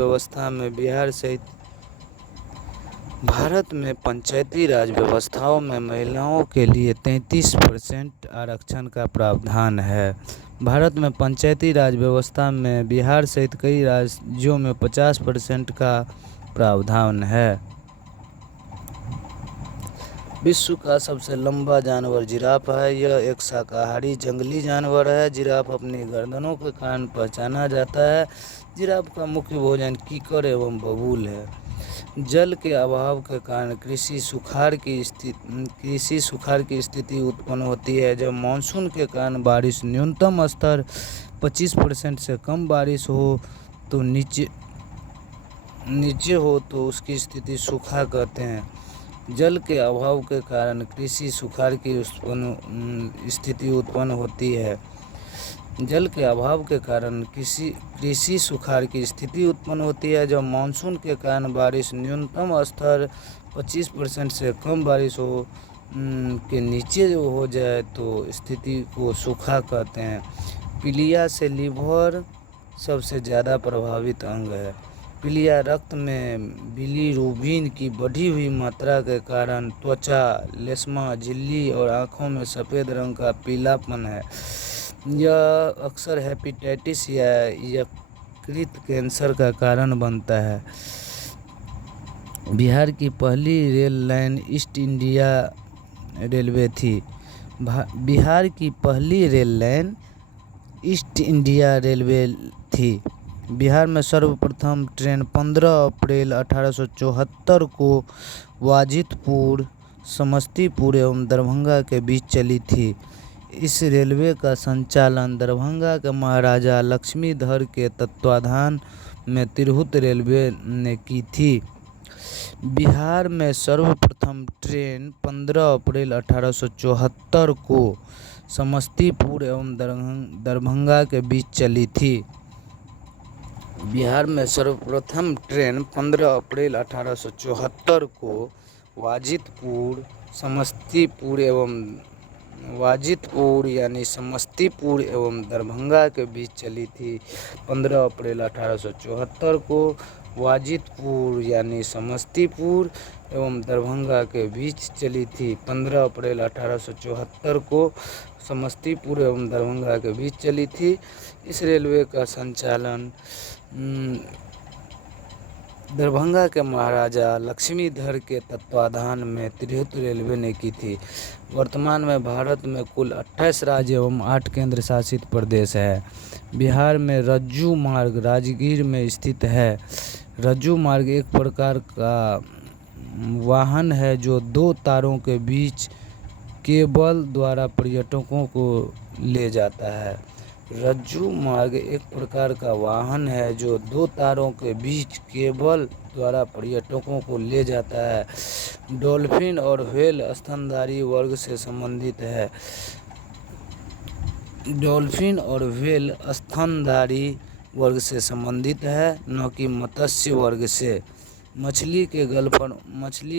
व्यवस्थाओं में महिलाओं के लिए 33% आरक्षण का प्रावधान है। भारत में पंचायती राज व्यवस्था में बिहार सहित कई राज्यों में 50% का प्रावधान है। विश्व का सबसे लंबा जानवर जिराफ है। यह एक शाकाहारी जंगली जानवर है। जिराफ अपनी गर्दनों के कारण पहचाना जाता है। जिराफ का मुख्य भोजन कीकर एवं बबूल है। जल के अभाव के कारण कृषि सुखाड़ की स्थिति उत्पन्न होती है। जब मानसून के कारण बारिश न्यूनतम स्तर 25% से कम बारिश हो तो नीचे हो तो उसकी स्थिति सूखा कहते हैं। जल के अभाव के कारण कृषि सुखाड़ की स्थिति उत्पन्न होती है। जल के अभाव के कारण कृषि सुखाड़ की स्थिति उत्पन्न होती है। जब मानसून के कारण बारिश न्यूनतम स्तर 25% से कम बारिश हो के नीचे हो जाए तो स्थिति को सूखा कहते हैं। पीलिया से लिवर सबसे ज़्यादा प्रभावित अंग है। पीलिया रक्त में बिलीरुबिन की बढ़ी हुई मात्रा के कारण त्वचा, लेस्मा, झिल्ली और आँखों में सफ़ेद रंग का पीलापन है। यह अक्सर हेपेटाइटिस या यकृत कैंसर का कारण बनता है। बिहार की पहली rail line east India railway थी। बिहार की पहली rail line east India railway थी। बिहार में सर्वप्रथम ट्रेन 15 अप्रैल 1874 को वाजिदपुर, समस्तीपुर एवं दरभंगा के बीच चली थी। इस रेलवे का संचालन दरभंगा के महाराजा लक्ष्मीधर के तत्वाधान में तिरहुत रेलवे ने की थी। बिहार में सर्वप्रथम ट्रेन 15 अप्रैल 1874 को समस्तीपुर एवं दरभंगा के बीच चली थी। बिहार में सर्वप्रथम ट्रेन 15 अप्रैल 1874 को वाजिदपुर, समस्तीपुर एवं दरभंगा के बीच चली थी। 15 अप्रैल 1874 को वाजिदपुर यानी समस्तीपुर एवं दरभंगा के बीच चली थी। 15 अप्रैल 1874 को समस्तीपुर एवं दरभंगा के बीच चली थी। इस रेलवे का संचालन दरभंगा के महाराजा लक्ष्मीधर के तत्वाधान में तिरहुत रेलवे ने की थी। वर्तमान में भारत में कुल 28 राज्य एवं 8 केंद्र शासित प्रदेश है। बिहार में रज्जू मार्ग राजगीर में स्थित है। रज्जू मार्ग एक प्रकार का वाहन है जो 2 तारों के बीच केबल द्वारा पर्यटकों को ले जाता है। रज्जू मार्ग एक प्रकार का वाहन है जो 2 तारों के बीच केबल द्वारा पर्यटकों को ले जाता है। डॉल्फिन और व्हेल स्तनधारी वर्ग से संबंधित है। डॉल्फिन और व्हेल स्तनधारी वर्ग से संबंधित है, न कि मत्स्य वर्ग से। मछली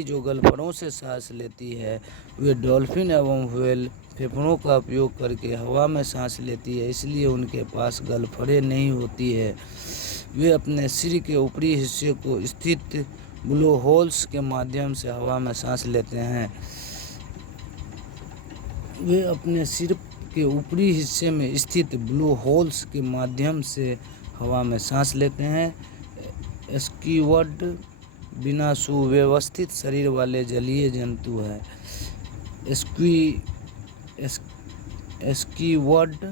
जो गलफड़ों से सांस लेती है वे डॉल्फिन एवं व्हेल फेफड़ों का उपयोग करके हवा में सांस लेती है, इसलिए उनके पास गलफड़े नहीं होती है। वे अपने सिर के ऊपरी हिस्से को स्थित ब्लो होल्स के माध्यम से हवा में सांस लेते हैं। वे अपने सिर के ऊपरी हिस्से में स्थित ब्लो होल्स के माध्यम से हवा में सांस लेते हैं। स्क्विड बिना सुव्यवस्थित शरीर वाले जलीय जंतु है। स्क्विड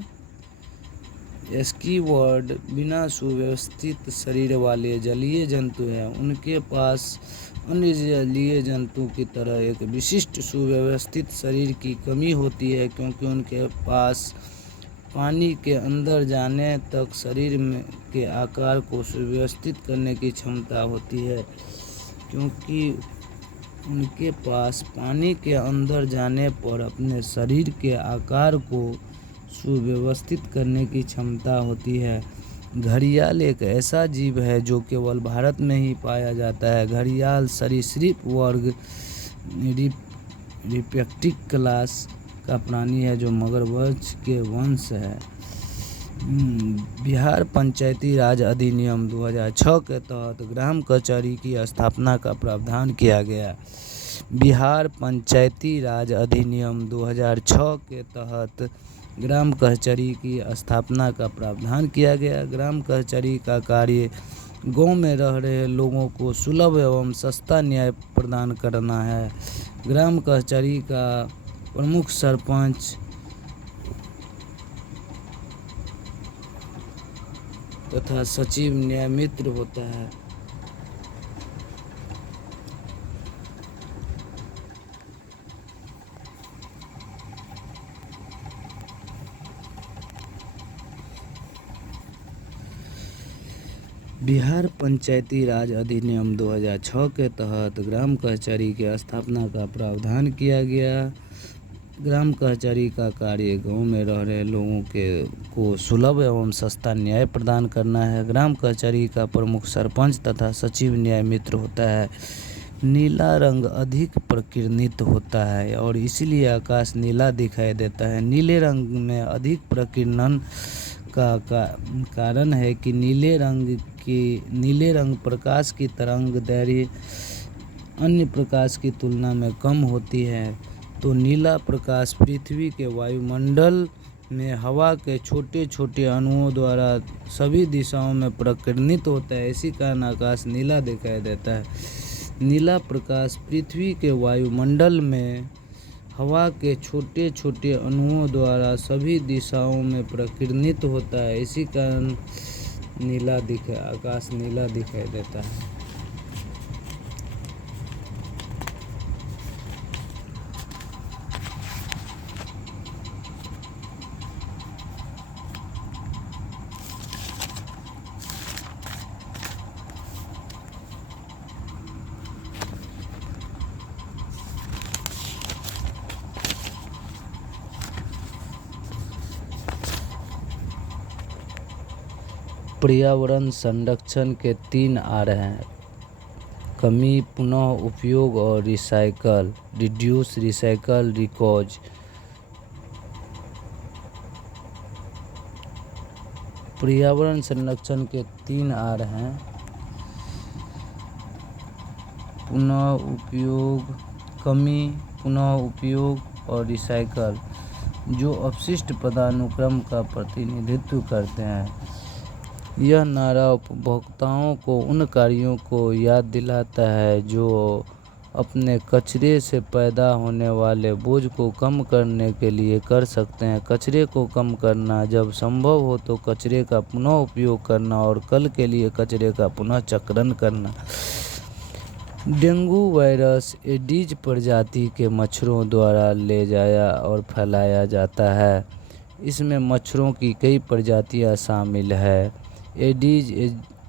बिना सुव्यवस्थित शरीर वाले जलीय जंतु है। उनके पास अन्य जलीय जंतु की तरह एक विशिष्ट सुव्यवस्थित शरीर की कमी होती है, क्योंकि उनके पास पानी के अंदर जाने तक शरीर के आकार को सुव्यवस्थित करने की क्षमता होती है। क्योंकि उनके पास पानी के अंदर जाने पर अपने शरीर के आकार को सुव्यवस्थित करने की क्षमता होती है। घड़ियाल एक ऐसा जीव है जो केवल भारत में ही पाया जाता है। घड़ियाल सरीसृप वर्ग रिप्टेक्टिक क्लास का प्राणी है जो मगरमच्छ के वंश है। बिहार पंचायती राज अधिनियम 2006 के तहत ग्राम कचहरी की स्थापना का प्रावधान किया गया। बिहार पंचायती राज अधिनियम 2006 के तहत ग्राम कचहरी की स्थापना का प्रावधान किया गया। ग्राम कचहरी का कार्य गांव में रह रहे लोगों को सुलभ एवं सस्ता न्याय प्रदान करना है। ग्राम कचहरी का प्रमुख सरपंच तथा सचिव न्यायमित्र होता है। बिहार पंचायती राज अधिनियम 2006 के तहत ग्राम कचहरी के स्थापना का प्रावधान किया गया। ग्राम कचहरी का कार्य गांव में रह रहे लोगों को सुलभ एवं सस्ता न्याय प्रदान करना है। ग्राम कचहरी का प्रमुख सरपंच तथा सचिव न्यायमित्र होता है। नीला रंग अधिक प्रकीर्णित होता है और इसलिए आकाश नीला दिखाई देता है। नीले रंग में अधिक प्रकीर्णन का कारण है कि नीले रंग प्रकाश की तरंग दैर्घ्य अन्य प्रकाश की तुलना में कम होती है। तो नीला प्रकाश पृथ्वी के वायुमंडल में हवा के छोटे छोटे अणुओं द्वारा सभी दिशाओं में प्रकीर्णित होता है। इसी कारण आकाश नीला दिखाई देता है। नीला प्रकाश पृथ्वी के वायुमंडल में हवा के छोटे छोटे अणुओं द्वारा सभी दिशाओं में प्रकीर्णित होता है। इसी कारण आकाश नीला दिखाई देता है। पर्यावरण संरक्षण के 3 आर हैं: कमी, पुनः उपयोग और रिसाइकल। Reduce, recycle, रिकॉज। पर्यावरण संरक्षण के 3 आर हैं: पुनः उपयोग, कमी, पुनः उपयोग और रिसाइकल, जो अपशिष्ट पदानुक्रम का प्रतिनिधित्व करते हैं। यह नारा उपभोक्ताओं को उन कार्यों को याद दिलाता है जो अपने कचरे से पैदा होने वाले बोझ को कम करने के लिए कर सकते हैं। कचरे को कम करना, जब संभव हो तो कचरे का पुनः उपयोग करना और कल के लिए कचरे का पुनः चक्रण करना। डेंगू वायरस एडीज प्रजाति के मच्छरों द्वारा ले जाया और फैलाया जाता है। इसमें मच्छरों की कई प्रजातियां शामिल है। एडीज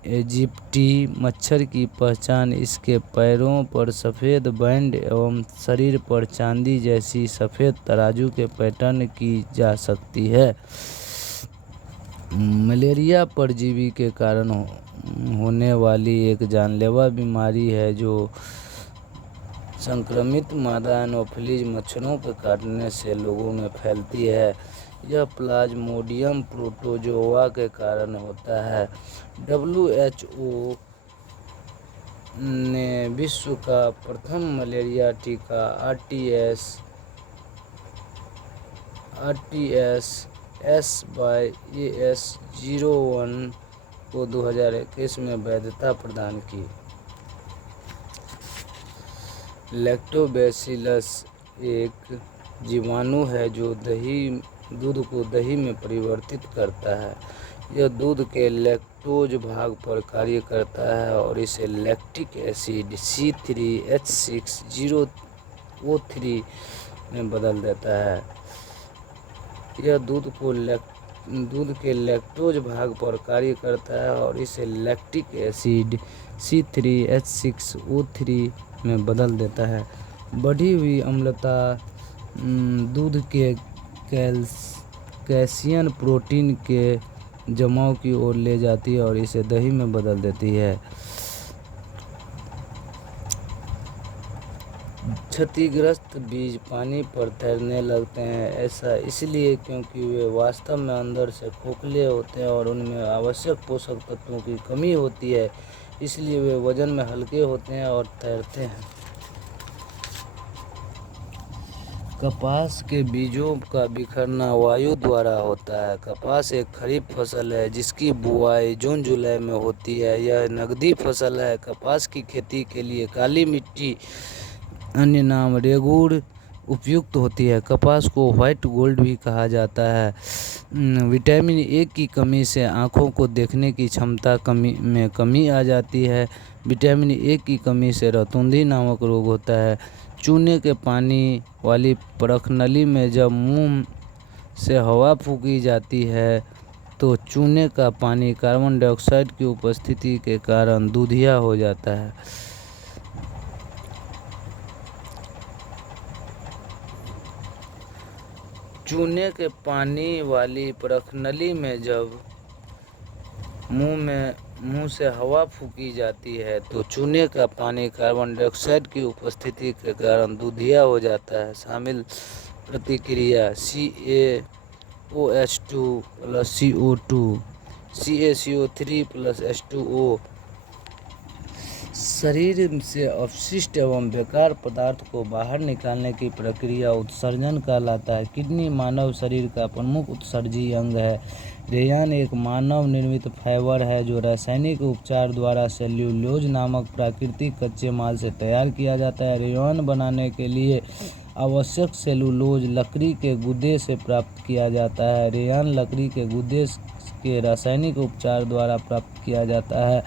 इजिप्टी मच्छर की पहचान इसके पैरों पर सफ़ेद बैंड एवं शरीर पर चांदी जैसी सफ़ेद तराजू के पैटर्न की जा सकती है। मलेरिया परजीवी के कारण होने वाली एक जानलेवा बीमारी है जो संक्रमित मादा एनोफिलीज मच्छरों के काटने से लोगों में फैलती है। यह प्लाज्मोडियम प्रोटोजोआ के कारण होता है। WHO ने विश्व का प्रथम मलेरिया टीका RTS/AS01 को 2021 में वैधता प्रदान की। लैक्टोबैसिलस एक जीवाणु है जो दूध को दही में परिवर्तित करता है। यह दूध के लैक्टोज भाग पर कार्य करता है और इसे लैक्टिक एसिड C3H6O3 में बदल देता है। यह दूध के लैक्टोज भाग पर कार्य करता है और इसे लैक्टिक एसिड C3H6O3 में बदल देता है। बढ़ी हुई अम्लता दूध के कैसियन प्रोटीन के जमाव की ओर ले जाती है और इसे दही में बदल देती है। क्षतिग्रस्त बीज पानी पर तैरने लगते हैं। ऐसा इसलिए क्योंकि वे वास्तव में अंदर से खोखले होते हैं और उनमें आवश्यक पोषक तत्वों की कमी होती है। इसलिए वे वजन में हल्के होते हैं और तैरते हैं। कपास के बीजों का बिखरना वायु द्वारा होता है। कपास एक खरीफ फसल है जिसकी बुआई जून जुलाई में होती है। यह नकदी फसल है। कपास की खेती के लिए काली मिट्टी, अन्य नाम रेगूर, उपयुक्त होती है। कपास को व्हाइट गोल्ड भी कहा जाता है। विटामिन ए की कमी से आँखों को देखने की क्षमता में कमी आ जाती है। विटामिन ए की कमी से रतौंधी नामक रोग होता है। चूने के पानी वाली परखनली में जब मुंह से हवा फूंकी जाती है तो चूने का पानी कार्बन डाइऑक्साइड की उपस्थिति के कारण दूधिया हो जाता है। चूने के पानी वाली परखनली में जब मुंह से हवा फूंकी जाती है तो चूने का पानी कार्बन डाइऑक्साइड की उपस्थिति के कारण दूधिया हो जाता है। शामिल प्रतिक्रिया CaOH2 + CO2 CaCO3 + H2O। शरीर से अपशिष्ट एवं बेकार पदार्थ को बाहर निकालने की प्रक्रिया उत्सर्जन कहलाता है। किडनी मानव शरीर का प्रमुख उत्सर्जी अंग है। रेयान एक मानव निर्मित फाइबर है जो रासायनिक उपचार द्वारा सेल्यूलोज नामक प्राकृतिक कच्चे माल से तैयार किया जाता है। रेयान बनाने के लिए आवश्यक सेल्यूलोज लकड़ी के गुदे से प्राप्त किया जाता है। रेयान लकड़ी के गुदे के रासायनिक उपचार द्वारा प्राप्त किया जाता है।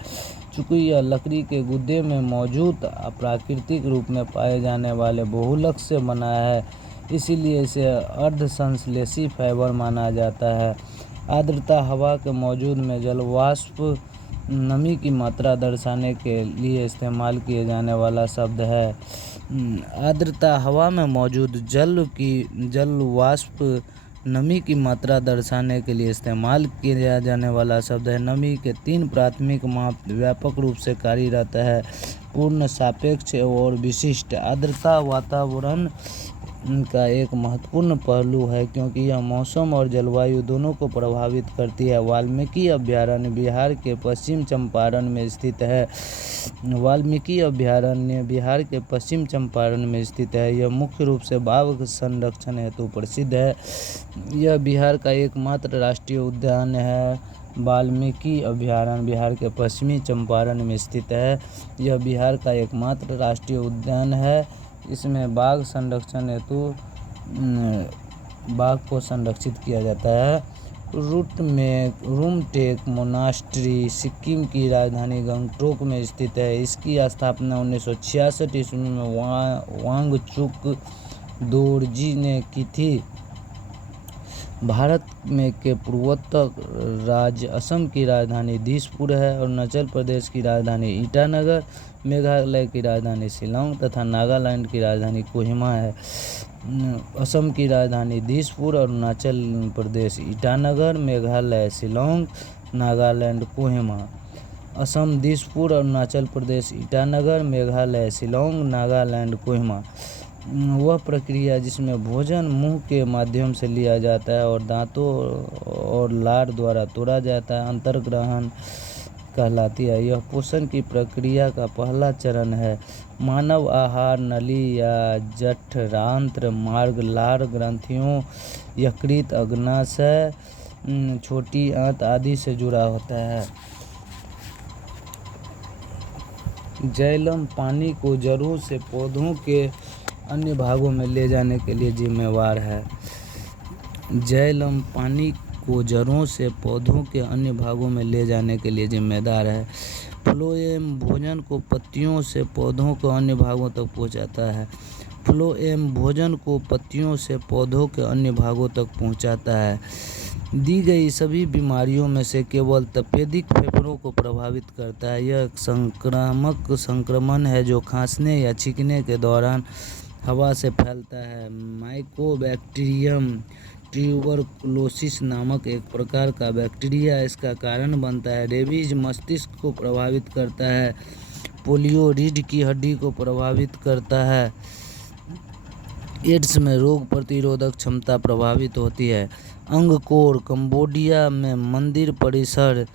चूँकि यह लकड़ी के गुदे में मौजूद प्राकृतिक रूप में पाए जाने वाले बहुलक से बना है, इसीलिए इसे अर्धसंश्लेषी फाइबर माना जाता है। आर्द्रता हवा के मौजूद में जलवाष्प नमी की मात्रा दर्शाने के लिए इस्तेमाल किए जाने वाला शब्द है। आर्द्रता हवा में मौजूद जलवाष्प नमी की मात्रा दर्शाने के लिए इस्तेमाल किया जाने वाला शब्द है। नमी के 3 प्राथमिक माप व्यापक रूप से कार्यरत है: पूर्ण, सापेक्ष और विशिष्ट। आर्द्रता वातावरण का एक महत्वपूर्ण पहलू है क्योंकि यह मौसम और जलवायु दोनों को प्रभावित करती है। वाल्मीकि अभयारण्य बिहार के पश्चिम चंपारण में स्थित है। वाल्मीकि अभयारण्य बिहार के पश्चिम चंपारण में स्थित है। यह मुख्य रूप से बाघ संरक्षण हेतु प्रसिद्ध है। यह बिहार का एकमात्र राष्ट्रीय उद्यान है। वाल्मीकि अभयारण्य बिहार के पश्चिमी चंपारण में स्थित है। यह बिहार का एकमात्र राष्ट्रीय उद्यान है। इसमें बाघ संरक्षण हेतु बाघ को संरक्षित किया जाता है। रुमटेक मोनास्ट्री सिक्किम की राजधानी गंगटोक में स्थित है। इसकी स्थापना 1966 ईस्वी में वांगचुक दोरजी ने की थी। भारत में के पूर्वोत्तर राज्य असम की राजधानी दिसपुर है। अरुणाचल प्रदेश की राजधानी ईटानगर, मेघालय की राजधानी शिलांग तथा नागालैंड की राजधानी कोहिमा है। असम की राजधानी दिसपुर, अरुणाचल प्रदेश ईटानगर, मेघालय शिलांग, नागालैंड कोहिमा। असम दिसपुर, अरुणाचल प्रदेश ईटानगर, मेघालय शिलांग, नागालैंड कोहिमा। वह प्रक्रिया जिसमें भोजन मुंह के माध्यम से लिया जाता है और दांतों और लार द्वारा तोड़ा जाता है अंतर्ग्रहण कहलाती है। यह पोषण की प्रक्रिया का पहला चरण है। मानव आहार नली या जठरांत्र मार्ग लार ग्रंथियों, यकृत, अग्नाशय, छोटी आंत आदि से जुड़ा होता है। जैलम पानी को जड़ों से पौधों के अन्य भागों में ले जाने के लिए जिम्मेवार है। जैलम पानी को जड़ों से पौधों के अन्य भागों में ले जाने के लिए जिम्मेदार है। फ्लोएम भोजन को पत्तियों से पौधों के अन्य भागों तक पहुंचाता है। फ्लोएम भोजन को पत्तियों से पौधों के अन्य भागों तक पहुंचाता है। दी गई सभी बीमारियों में से केवल तपेदिक फेफड़ों को प्रभावित करता है। यह एक संक्रामक संक्रमण है जो खांसने या छींकने के दौरान हवा से फैलता है। माइकोबैक्टीरियम ट्यूबरकुलोसिस नामक एक प्रकार का बैक्टीरिया इसका कारण बनता है। रेबीज मस्तिष्क को प्रभावित करता है। पोलियो रीढ़ की हड्डी को प्रभावित करता है। एड्स में रोग प्रतिरोधक क्षमता प्रभावित होती है। अंगकोर कंबोडिया में मंदिर परिसर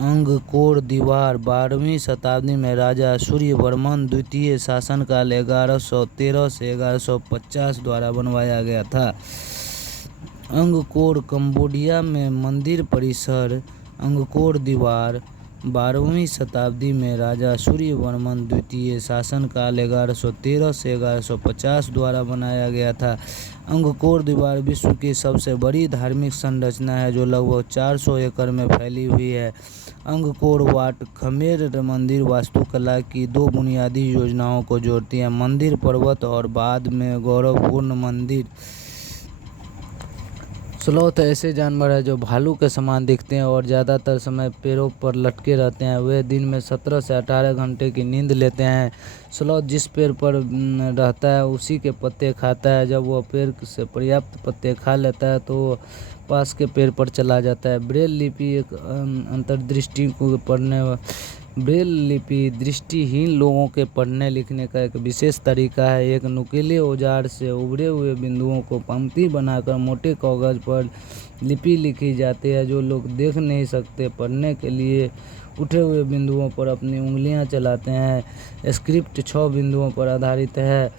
अंगकोर दीवार 12वीं शताब्दी में राजा सूर्यवर्मन द्वितीय शासनकाल 1113 से 1150 द्वारा बनवाया गया था। अंगकोर कंबोडिया में मंदिर परिसर अंगकोर दीवार 12वीं शताब्दी में राजा सूर्यवर्मन द्वितीय शासनकाल 1113 से 1150 द्वारा बनाया गया था। अंगकोर दीवार विश्व की सबसे बड़ी धार्मिक संरचना है जो लगभग 400 एकड़ में फैली हुई है। अंगकोर वाट खमेर मंदिर वास्तुकला की दो बुनियादी योजनाओं को जोड़ती है, मंदिर पर्वत और बाद में गौरवपूर्ण मंदिर। स्लॉथ ऐसे जानवर है जो भालू के समान दिखते हैं और ज़्यादातर समय पैरों पर लटके रहते हैं। वे दिन में 17 से 18 घंटे की नींद लेते हैं। स्लॉथ जिस पेड़ पर रहता है उसी के पत्ते खाता है। जब वह पेड़ से पर्याप्त पत्ते खा लेता है तो वह पास के पेड़ पर चला जाता है। ब्रेल लिपि एक अंतर्दृष्टि को पढ़ने ब्रेल लिपि दृष्टिहीन लोगों के पढ़ने लिखने का एक विशेष तरीका है। एक नुकीले औजार से उभरे हुए बिंदुओं को पंक्ति बनाकर मोटे कागज पर लिपि लिखी जाती है। जो लोग देख नहीं सकते पढ़ने के लिए उठे हुए बिंदुओं पर अपनी उंगलियां चलाते हैं। स्क्रिप्ट 6 बिंदुओं पर आधारित है।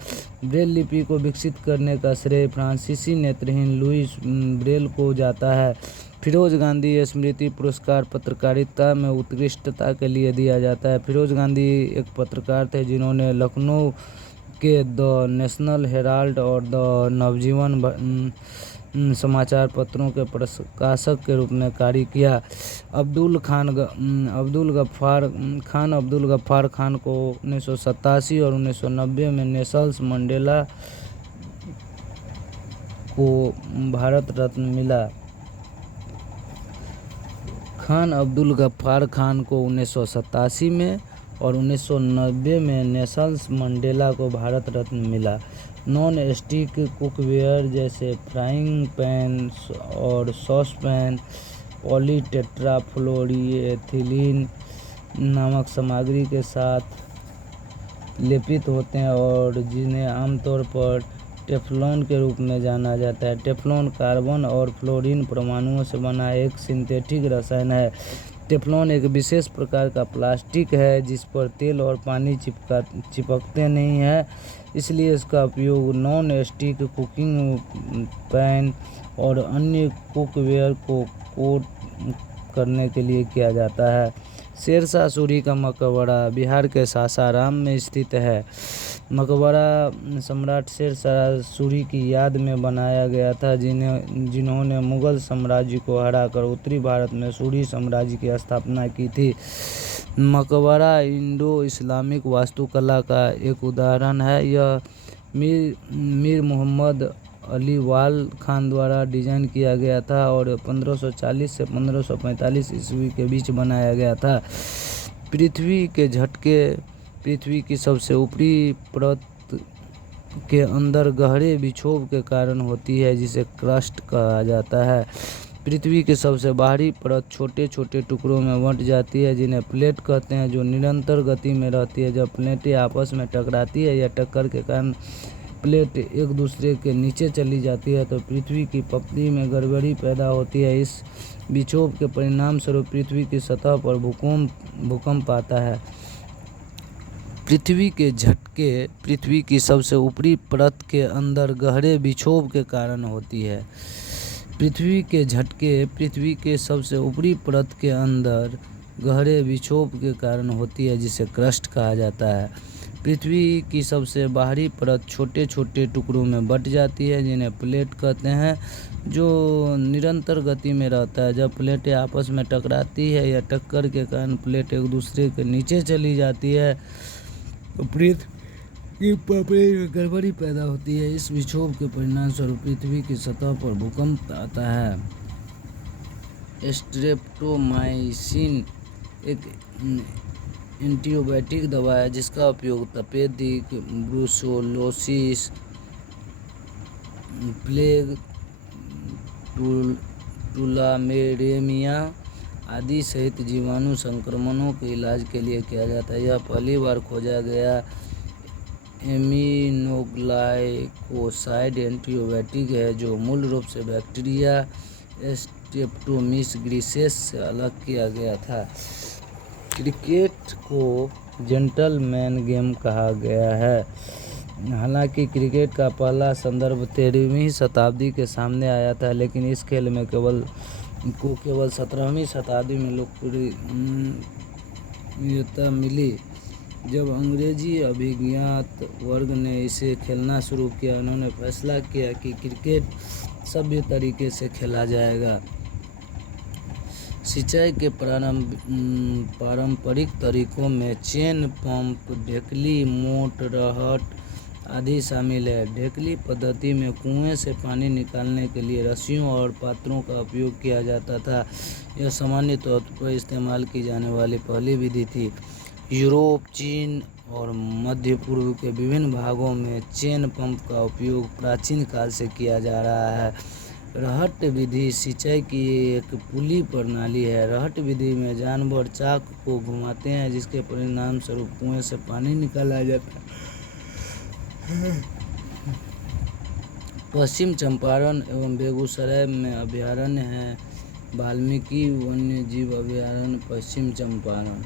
ब्रेल लिपि को विकसित करने का श्रेय फ्रांसीसी नेत्रहीन लुईस ब्रेल को जाता है। फिरोज गांधी स्मृति पुरस्कार पत्रकारिता में उत्कृष्टता के लिए दिया जाता है। फिरोज गांधी एक पत्रकार थे जिन्होंने लखनऊ के द नेशनल हेराल्ड और द नवजीवन समाचार पत्रों के प्रकाशक के रूप में कार्य किया। अब्दुल गफ्फार खान को 1987 और 1990 में नेल्सन मंडेला को भारत रत्न मिला। खान अब्दुल गफ्फार खान को 1987 में और 1990 में नेल्सन मंडेला को भारत रत्न मिला। नॉन स्टिक कुकवेयर जैसे फ्राइंग पैन और सॉस पैन पॉलीटेट्राफ्लोरोएथिलीन नामक सामग्री के साथ लेपित होते हैं और जिन्हें आमतौर पर टेफ्लॉन के रूप में जाना जाता है। टेफ्लॉन कार्बन और फ्लोरीन परमाणुओं से बना एक सिंथेटिक रसायन है। टेफ्लॉन एक विशेष प्रकार का प्लास्टिक है जिस पर तेल और पानी चिपकते नहीं हैं, इसलिए इसका उपयोग नॉन स्टिक कुकिंग पैन और अन्य कुकवेयर को कोट करने के लिए किया जाता है। शेरशाह सूरी का मकबरा बिहार के सासाराम में स्थित है। मकबरा सम्राट शेरशाह सूरी की याद में बनाया गया था जिन्होंने मुगल साम्राज्य को हराकर उत्तरी भारत में सूरी साम्राज्य की स्थापना की थी। मकबरा इंडो इस्लामिक वास्तुकला का एक उदाहरण है। यह मीर मोहम्मद अलीवाल खान द्वारा डिजाइन किया गया था और 1540 से 1545 ईस्वी के बीच बनाया गया था। पृथ्वी के झटके पृथ्वी की सबसे ऊपरी परत के अंदर गहरे विक्षोभ के कारण होती है जिसे क्रस्ट कहा जाता है। पृथ्वी की सबसे बाहरी परत छोटे छोटे टुकड़ों में बंट जाती है जिन्हें प्लेट कहते हैं, जो निरंतर गति में रहती है। जब प्लेटें आपस में टकराती है या टक्कर के कारण प्लेट एक दूसरे के नीचे चली जाती है तो पृथ्वी की पपड़ी में गड़बड़ी पैदा होती है। इस विक्षोभ के परिणाम स्वरूप पृथ्वी की सतह पर भूकंप आता है। पृथ्वी के झटके पृथ्वी की सबसे ऊपरी परत के अंदर गहरे विक्षोभ के कारण होती है। पृथ्वी के झटके पृथ्वी के सबसे ऊपरी परत के अंदर गहरे विक्षोभ के कारण होती है जिसे क्रस्ट कहा जाता है। पृथ्वी की सबसे बाहरी परत छोटे छोटे टुकड़ों में बंट जाती है जिन्हें प्लेट कहते हैं, जो निरंतर गति में रहता है। जब प्लेटें आपस में टकराती है या टक्कर के कारण प्लेट एक दूसरे के नीचे चली जाती है तो पृथ्वी की पपड़ी में गड़बड़ी पैदा होती है। इस विक्षोभ के परिणाम स्वरूप पृथ्वी की सतह पर भूकंप आता है। स्ट्रेप्टोमाइसिन एक एंटीबायोटिक दवा है जिसका उपयोग तपेदिक, ब्रुसेलोसिस, प्लेग, टुलामेरेमिया आदि सहित जीवाणु संक्रमणों के इलाज के लिए किया जाता है। यह पहली बार खोजा गया एमिनोग्लाइकोसाइड एंटीबायोटिक है जो मूल रूप से बैक्टीरिया स्ट्रेप्टोमीस ग्रीसेस से अलग किया गया था। क्रिकेट को जेंटलमैन गेम कहा गया है। हालांकि क्रिकेट का पहला संदर्भ 13वीं शताब्दी के सामने आया था, लेकिन इस खेल में केवल 17वीं शताब्दी में लोकप्रियता मिली। जब अंग्रेजी अभिज्ञात वर्ग ने इसे खेलना शुरू किया, उन्होंने फैसला किया कि क्रिकेट सभ्य तरीके से खेला जाएगा। सिंचाई के पारंपरिक तरीकों में चेन पंप, ढेकली, मोट, रहट आदि शामिल है। ढेकली पद्धति में कुएं से पानी निकालने के लिए रस्सियों और पात्रों का उपयोग किया जाता था। यह सामान्य तौर पर इस्तेमाल की जाने वाली पहली विधि थी। यूरोप, चीन और मध्य पूर्व के विभिन्न भागों में चेन पंप का उपयोग प्राचीन काल से किया जा रहा है। रहट विधि सिंचाई की एक पुली प्रणाली है। रहट विधि में जानवर चाक को घुमाते हैं, जिसके परिणाम स्वरूप कुएं से पानी निकाला जाता है। पश्चिम चंपारण एवं बेगूसराय में अभयारण्य है। वाल्मीकि वन्यजीव अभयारण्य पश्चिम चंपारण।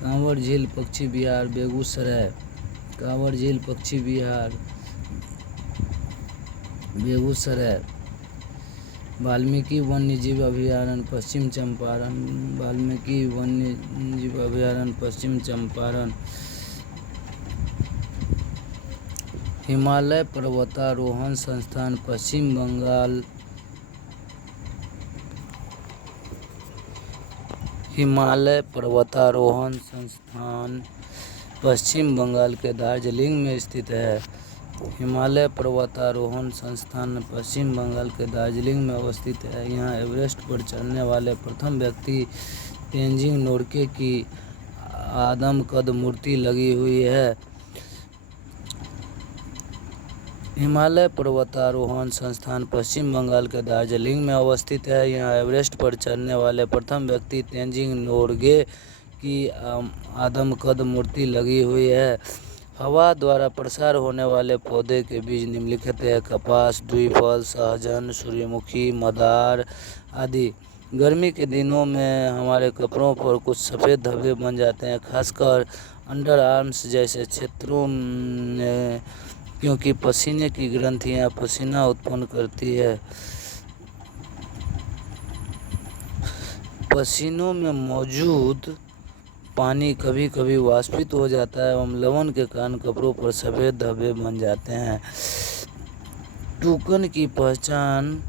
कांवर झील पक्षी विहार बेगूसराय। कांवर झील पक्षी विहार बेगूसराय। वाल्मीकि वन्यजीव अभयारण्य पश्चिम चंपारण। वाल्मीकि वन्यजीव अभयारण्य पश्चिम चंपारण। हिमालय पर्वतारोहण संस्थान पश्चिम बंगाल। हिमालय पर्वतारोहण संस्थान पश्चिम बंगाल के दार्जिलिंग में स्थित है। हिमालय पर्वतारोहण संस्थान पश्चिम बंगाल के दार्जिलिंग में अवस्थित है। यहाँ एवरेस्ट पर चढ़ने वाले प्रथम व्यक्ति तेंजिंग नोर्गे की आदमकद मूर्ति लगी हुई है। हिमालय पर्वतारोहण संस्थान पश्चिम बंगाल के दार्जिलिंग में अवस्थित है। यहाँ एवरेस्ट पर चढ़ने वाले प्रथम व्यक्ति तेंजिंग नोर्गे की आदमकद मूर्ति लगी हुई है। हवा द्वारा प्रसार होने वाले पौधे के बीज निम्नलिखित है: कपास, द्विफल, सहजन, सूर्यमुखी, मदार आदि। गर्मी के दिनों में हमारे कपड़ों पर कुछ सफ़ेद धब्बे बन जाते हैं, खासकर अंडर आर्म्स जैसे क्षेत्रों में, क्योंकि पसीने की ग्रंथियां पसीना उत्पन्न करती है। पसीनों में मौजूद पानी कभी कभी वाष्पित हो जाता है एवं लवण के कारण कपड़ों पर सफ़ेद धब्बे बन जाते हैं। टूकन की पहचान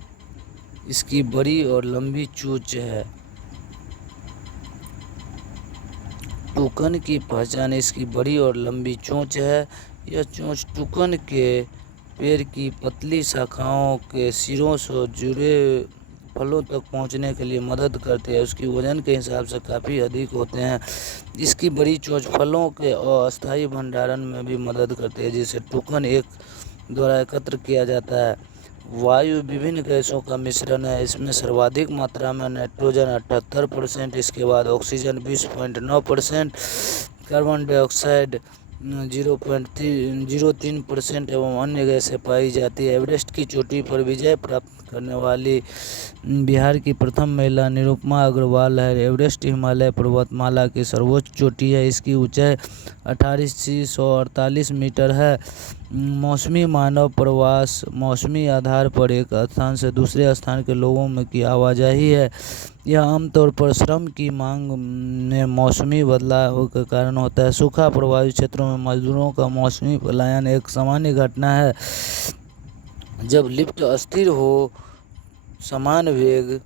इसकी बड़ी और लंबी चोंच है। टूकन की पहचान इसकी बड़ी और लंबी चोंच है। यह चोंच टूकन के पेड़ की पतली शाखाओं के सिरों से जुड़े फलों तक पहुंचने के लिए मदद करती है। उसकी वजन के हिसाब से काफ़ी अधिक होते हैं। इसकी बड़ी चोंच फलों के अस्थायी भंडारण में भी मदद करती है, जिसे टूकन एक द्वारा एकत्र किया जाता है। वायु विभिन्न गैसों का मिश्रण है। इसमें सर्वाधिक मात्रा में नाइट्रोजन 78%, इसके बाद ऑक्सीजन 20.9%, कार्बन डाइऑक्साइड 0.03% एवं अन्य गैसें पाई जाती है। एवरेस्ट की चोटी पर विजय प्राप्त करने वाली बिहार की प्रथम महिला निरुपमा अग्रवाल है। एवरेस्ट हिमालय पर्वतमाला की सर्वोच्च चोटी है। इसकी ऊंचाई 2848 मीटर है। मौसमी मानव प्रवास मौसमी आधार पर एक स्थान से दूसरे स्थान के लोगों में की आवाजाही है। यह आमतौर पर श्रम की मांग में मौसमी बदलाव के कारण होता है। सूखा प्रभावित क्षेत्रों में मजदूरों का मौसमी पलायन एक सामान्य घटना है। जब लिफ्ट अस्थिर हो, समान वेग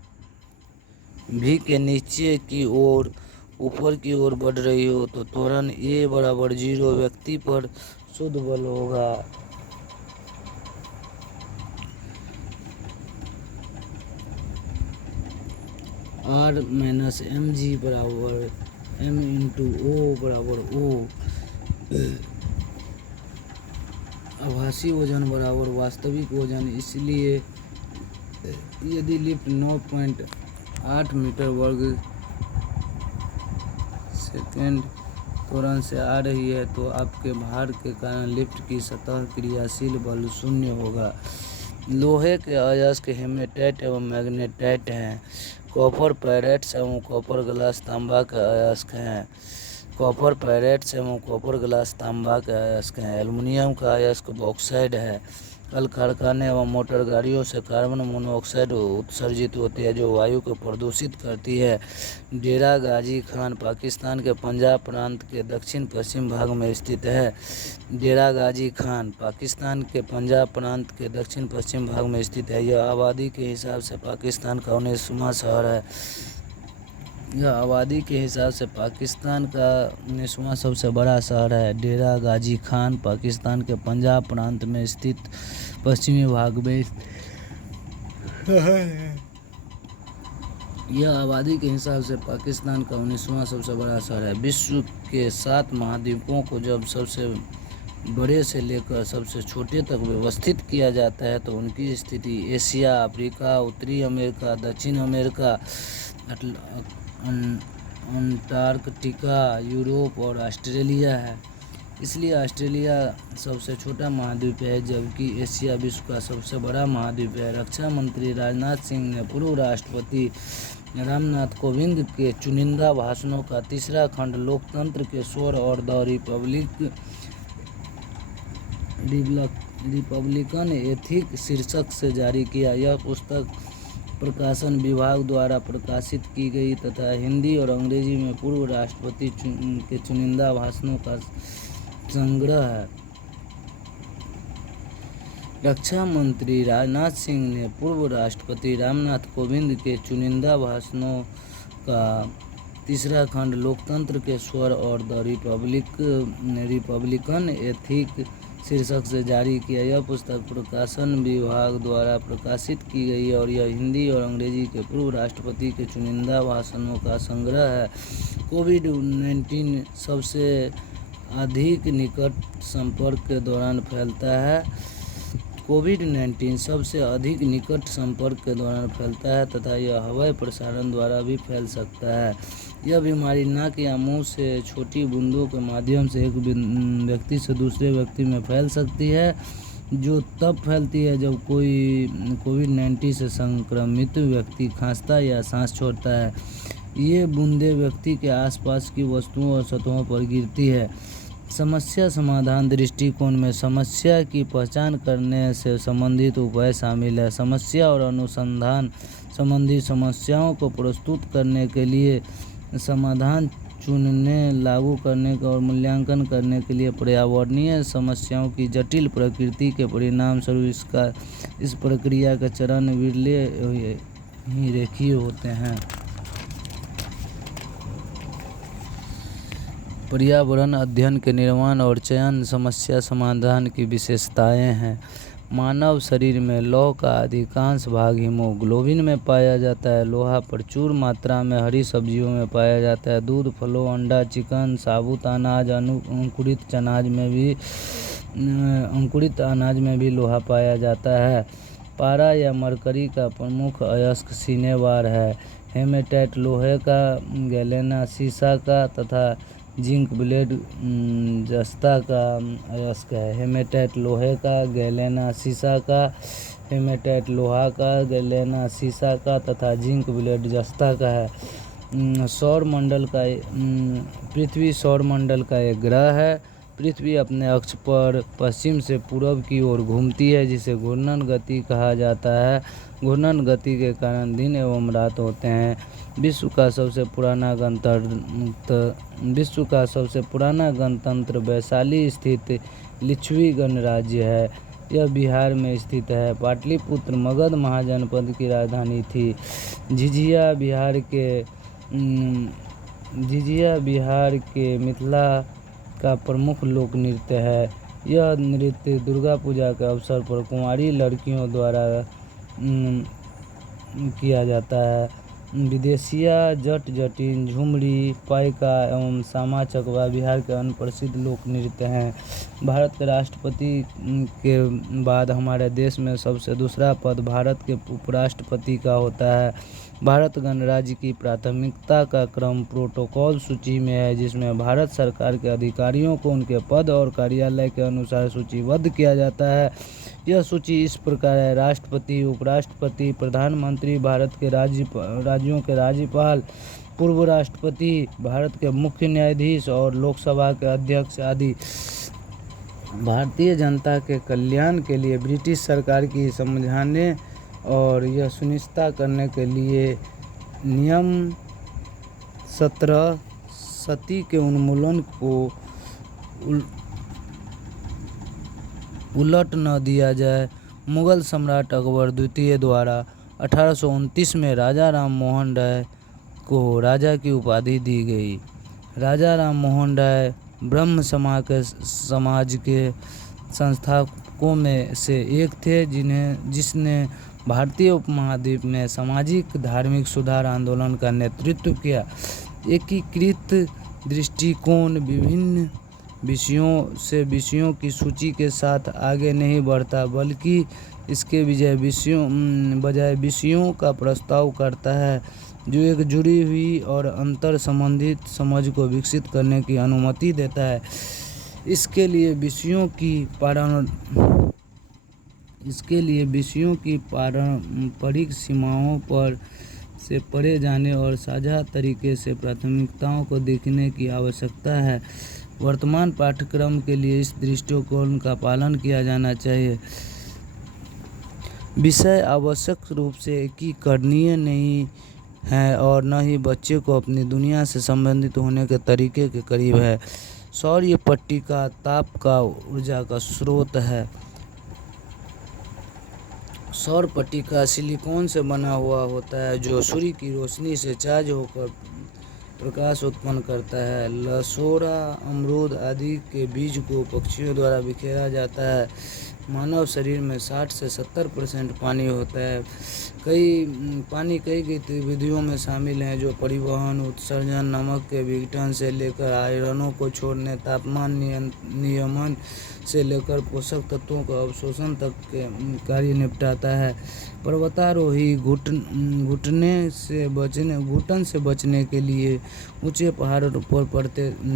v के नीचे की ओर ऊपर की ओर बढ़ रही हो, तो त्वरण a बराबर 0 व्यक्ति पर शुद्ध बल होगा। R माइनस mg बराबर m इंटू o बराबर o। आभासी वजन बराबर वास्तविक वजन। इसलिए यदि लिफ्ट 9.8 मीटर वर्ग सेकेंड त्वरण से आ रही है, तो आपके भार के कारण लिफ्ट की सतह क्रियाशील बल 0 होगा। लोहे के अयस्क हेमेटाइट एवं मैग्नेटाइट हैं। कॉपर पैरेट्स एवं कॉपर ग्लास तांबा के अयस्क हैं। कॉपर पैरेट्स एवं कॉपर ग्लास तांबा के अयस्क हैं। एल्युमिनियम का अयस्क बॉक्साइड है। कल कारखाने एवं मोटर गाड़ियों से कार्बन मोनोऑक्साइड उत्सर्जित होती है जो वायु को प्रदूषित करती है। डेरा गाजी खान पाकिस्तान के पंजाब प्रांत के दक्षिण पश्चिम भाग में स्थित है। डेरा गाजी खान पाकिस्तान के पंजाब प्रांत के दक्षिण पश्चिम भाग में स्थित है। यह आबादी के हिसाब से पाकिस्तान का 19वां शहर है। यह आबादी के हिसाब से पाकिस्तान का 19वां सबसे बड़ा शहर है। डेरा गाजी खान पाकिस्तान के पंजाब प्रांत में स्थित पश्चिमी भाग में यह आबादी के हिसाब से पाकिस्तान का 19वां सबसे बड़ा शहर है। विश्व के 7 महाद्वीपों को जब सबसे बड़े से लेकर सबसे छोटे तक व्यवस्थित किया जाता है तो उनकी स्थिति एशिया, अफ्रीका, उत्तरी अमेरिका, दक्षिण अमेरिका, अंटार्कटिका, यूरोप और ऑस्ट्रेलिया है। इसलिए ऑस्ट्रेलिया सबसे छोटा महाद्वीप है जबकि एशिया विश्व का सबसे बड़ा महाद्वीप है। रक्षा मंत्री राजनाथ सिंह ने पूर्व राष्ट्रपति रामनाथ कोविंद के चुनिंदा भाषणों का तीसरा खंड लोकतंत्र के स्वर और द रिपब्लिकन एथिक शीर्षक से जारी किया। यह पुस्तक प्रकाशन विभाग द्वारा प्रकाशित की गई तथा हिंदी और अंग्रेजी में पूर्व राष्ट्रपति के चुनिंदा भाषणों का संग्रह है। रक्षा मंत्री राजनाथ सिंह ने पूर्व राष्ट्रपति रामनाथ कोविंद के चुनिंदा भाषणों का तीसरा खंड लोकतंत्र के स्वर और द रिपब्लिकन एथिक शीर्षक से जारी किया। यह पुस्तक प्रकाशन विभाग द्वारा प्रकाशित की गई और यह हिंदी और अंग्रेजी के पूर्व राष्ट्रपति के चुनिंदा भाषणों का संग्रह है। कोविड-19 सबसे अधिक निकट संपर्क के दौरान फैलता है। कोविड-19 सबसे अधिक निकट संपर्क के दौरान फैलता है तथा यह हवाई प्रसारण द्वारा भी फैल सकता है। यह बीमारी नाक या मुंह से छोटी बूंदों के माध्यम से एक व्यक्ति से दूसरे व्यक्ति में फैल सकती है, जो तब फैलती है जब कोई कोविड-19 से संक्रमित व्यक्ति खांसता या सांस छोड़ता है। ये बूंदें व्यक्ति के आसपास की वस्तुओं और सतहों पर गिरती है। समस्या समाधान दृष्टिकोण में समस्या की पहचान करने से संबंधित उपाय शामिल है। समस्या और अनुसंधान संबंधी समस्याओं को प्रस्तुत करने के लिए समाधान चुनने, लागू करने और मूल्यांकन करने के लिए पर्यावरणीय समस्याओं की जटिल प्रकृति के परिणामस्वरूप इस प्रक्रिया के चरण विरले ही रेखीय होते हैं। पर्यावरण अध्ययन के निर्माण और चयन समस्या समाधान की विशेषताएं हैं। मानव शरीर में लौह का अधिकांश भाग हीमोग्लोबिन में पाया जाता है। लोहा प्रचुर मात्रा में हरी सब्जियों में पाया जाता है। दूध, फलों, अंडा, चिकन, साबुत अनाज, अंकुरित अनाज में भी लोहा पाया जाता है। पारा या मरकरी का प्रमुख अयस्क सिनेबार है। हेमेटाइट लोहे का, गैलेना सीसा का तथा जिंक ब्लेड जस्ता का अयस्क है। हेमेटाइट लोहे का, गैलेना सीसा का, हेमेटाइट लोहा का, गैलेना सीसा का तथा जिंक ब्लेड जस्ता का है। सौर मंडल का पृथ्वी सौर मंडल का एक ग्रह है। पृथ्वी अपने अक्ष पर पश्चिम से पूर्व की ओर घूमती है जिसे घूर्णन गति कहा जाता है। घूर्णन गति के कारण दिन एवं रात होते हैं। विश्व का सबसे पुराना गणतंत्र वैशाली स्थित लिच्छवी गणराज्य है। यह बिहार में स्थित है। पाटलिपुत्र मगध महाजनपद की राजधानी थी। झिझिया बिहार के मिथिला का प्रमुख लोक नृत्य है। यह नृत्य दुर्गा पूजा के अवसर पर कुंवारी लड़कियों द्वारा किया जाता है। विदेशिया, जट जटिन, झुमरी, पाइका एवं सामा चकवा बिहार के अन्य प्रसिद्ध लोक नृत्य हैं। भारत के राष्ट्रपति के बाद हमारे देश में सबसे दूसरा पद भारत के उपराष्ट्रपति का होता है। भारत गणराज्य की प्राथमिकता का क्रम प्रोटोकॉल सूची में है जिसमें भारत सरकार के अधिकारियों को उनके पद और कार्यालय के अनुसार सूचीबद्ध किया जाता है। यह सूची इस प्रकार है: राष्ट्रपति, उपराष्ट्रपति, प्रधानमंत्री, भारत के राज्यों के राज्यपाल, पूर्व राष्ट्रपति, भारत के मुख्य न्यायाधीश और लोकसभा के अध्यक्ष आदि। भारतीय जनता के कल्याण के लिए ब्रिटिश सरकार की समझाने और यह सुनिश्चित करने के लिए नियम 17 सती के उन्मूलन को उलट न दिया जाए, मुगल सम्राट अकबर द्वितीय द्वारा 1829 में राजा राम मोहन राय को राजा की उपाधि दी गई। राजा राम मोहन राय ब्रह्म समाज के संस्थापकों में से एक थे, जिसने भारतीय उपमहाद्वीप में सामाजिक धार्मिक सुधार आंदोलन का नेतृत्व किया। एकीकृत दृष्टिकोण विभिन्न विषयों की सूची के साथ आगे नहीं बढ़ता, बल्कि इसके बजाय विषयों का प्रस्ताव करता है, जो एक जुड़ी हुई और अंतर संबंधित समझ को विकसित करने की अनुमति देता है। इसके लिए विषयों की पारंपरिक सीमाओं पर से परे जाने और साझा तरीके से प्राथमिकताओं को देखने की आवश्यकता है। वर्तमान पाठ्यक्रम के लिए इस दृष्टिकोण का पालन किया जाना चाहिए। विषय आवश्यक रूप से एकीकरणीय नहीं है और न ही बच्चे को अपनी दुनिया से संबंधित होने के तरीके के करीब है। सौर पट्टिका ताप का ऊर्जा का स्रोत है। सौर पट्टिका सिलिकॉन से बना हुआ होता है, जो सूर्य की रोशनी से चार्ज होकर प्रकाश उत्पन्न करता है। लसोड़ा, अमरूद आदि के बीज को पक्षियों द्वारा बिखेरा जाता है। मानव शरीर में 60 से 70% पानी होता है। कई गतिविधियों में शामिल हैं, जो परिवहन, उत्सर्जन, नमक के विघटन से लेकर आयरनों को छोड़ने, तापमान नियमन से लेकर पोषक तत्वों का अवशोषण तक के कार्य निपटाता है। पर्वतारोही घुटन से बचने के लिए ऊंचे पहाड़ों पर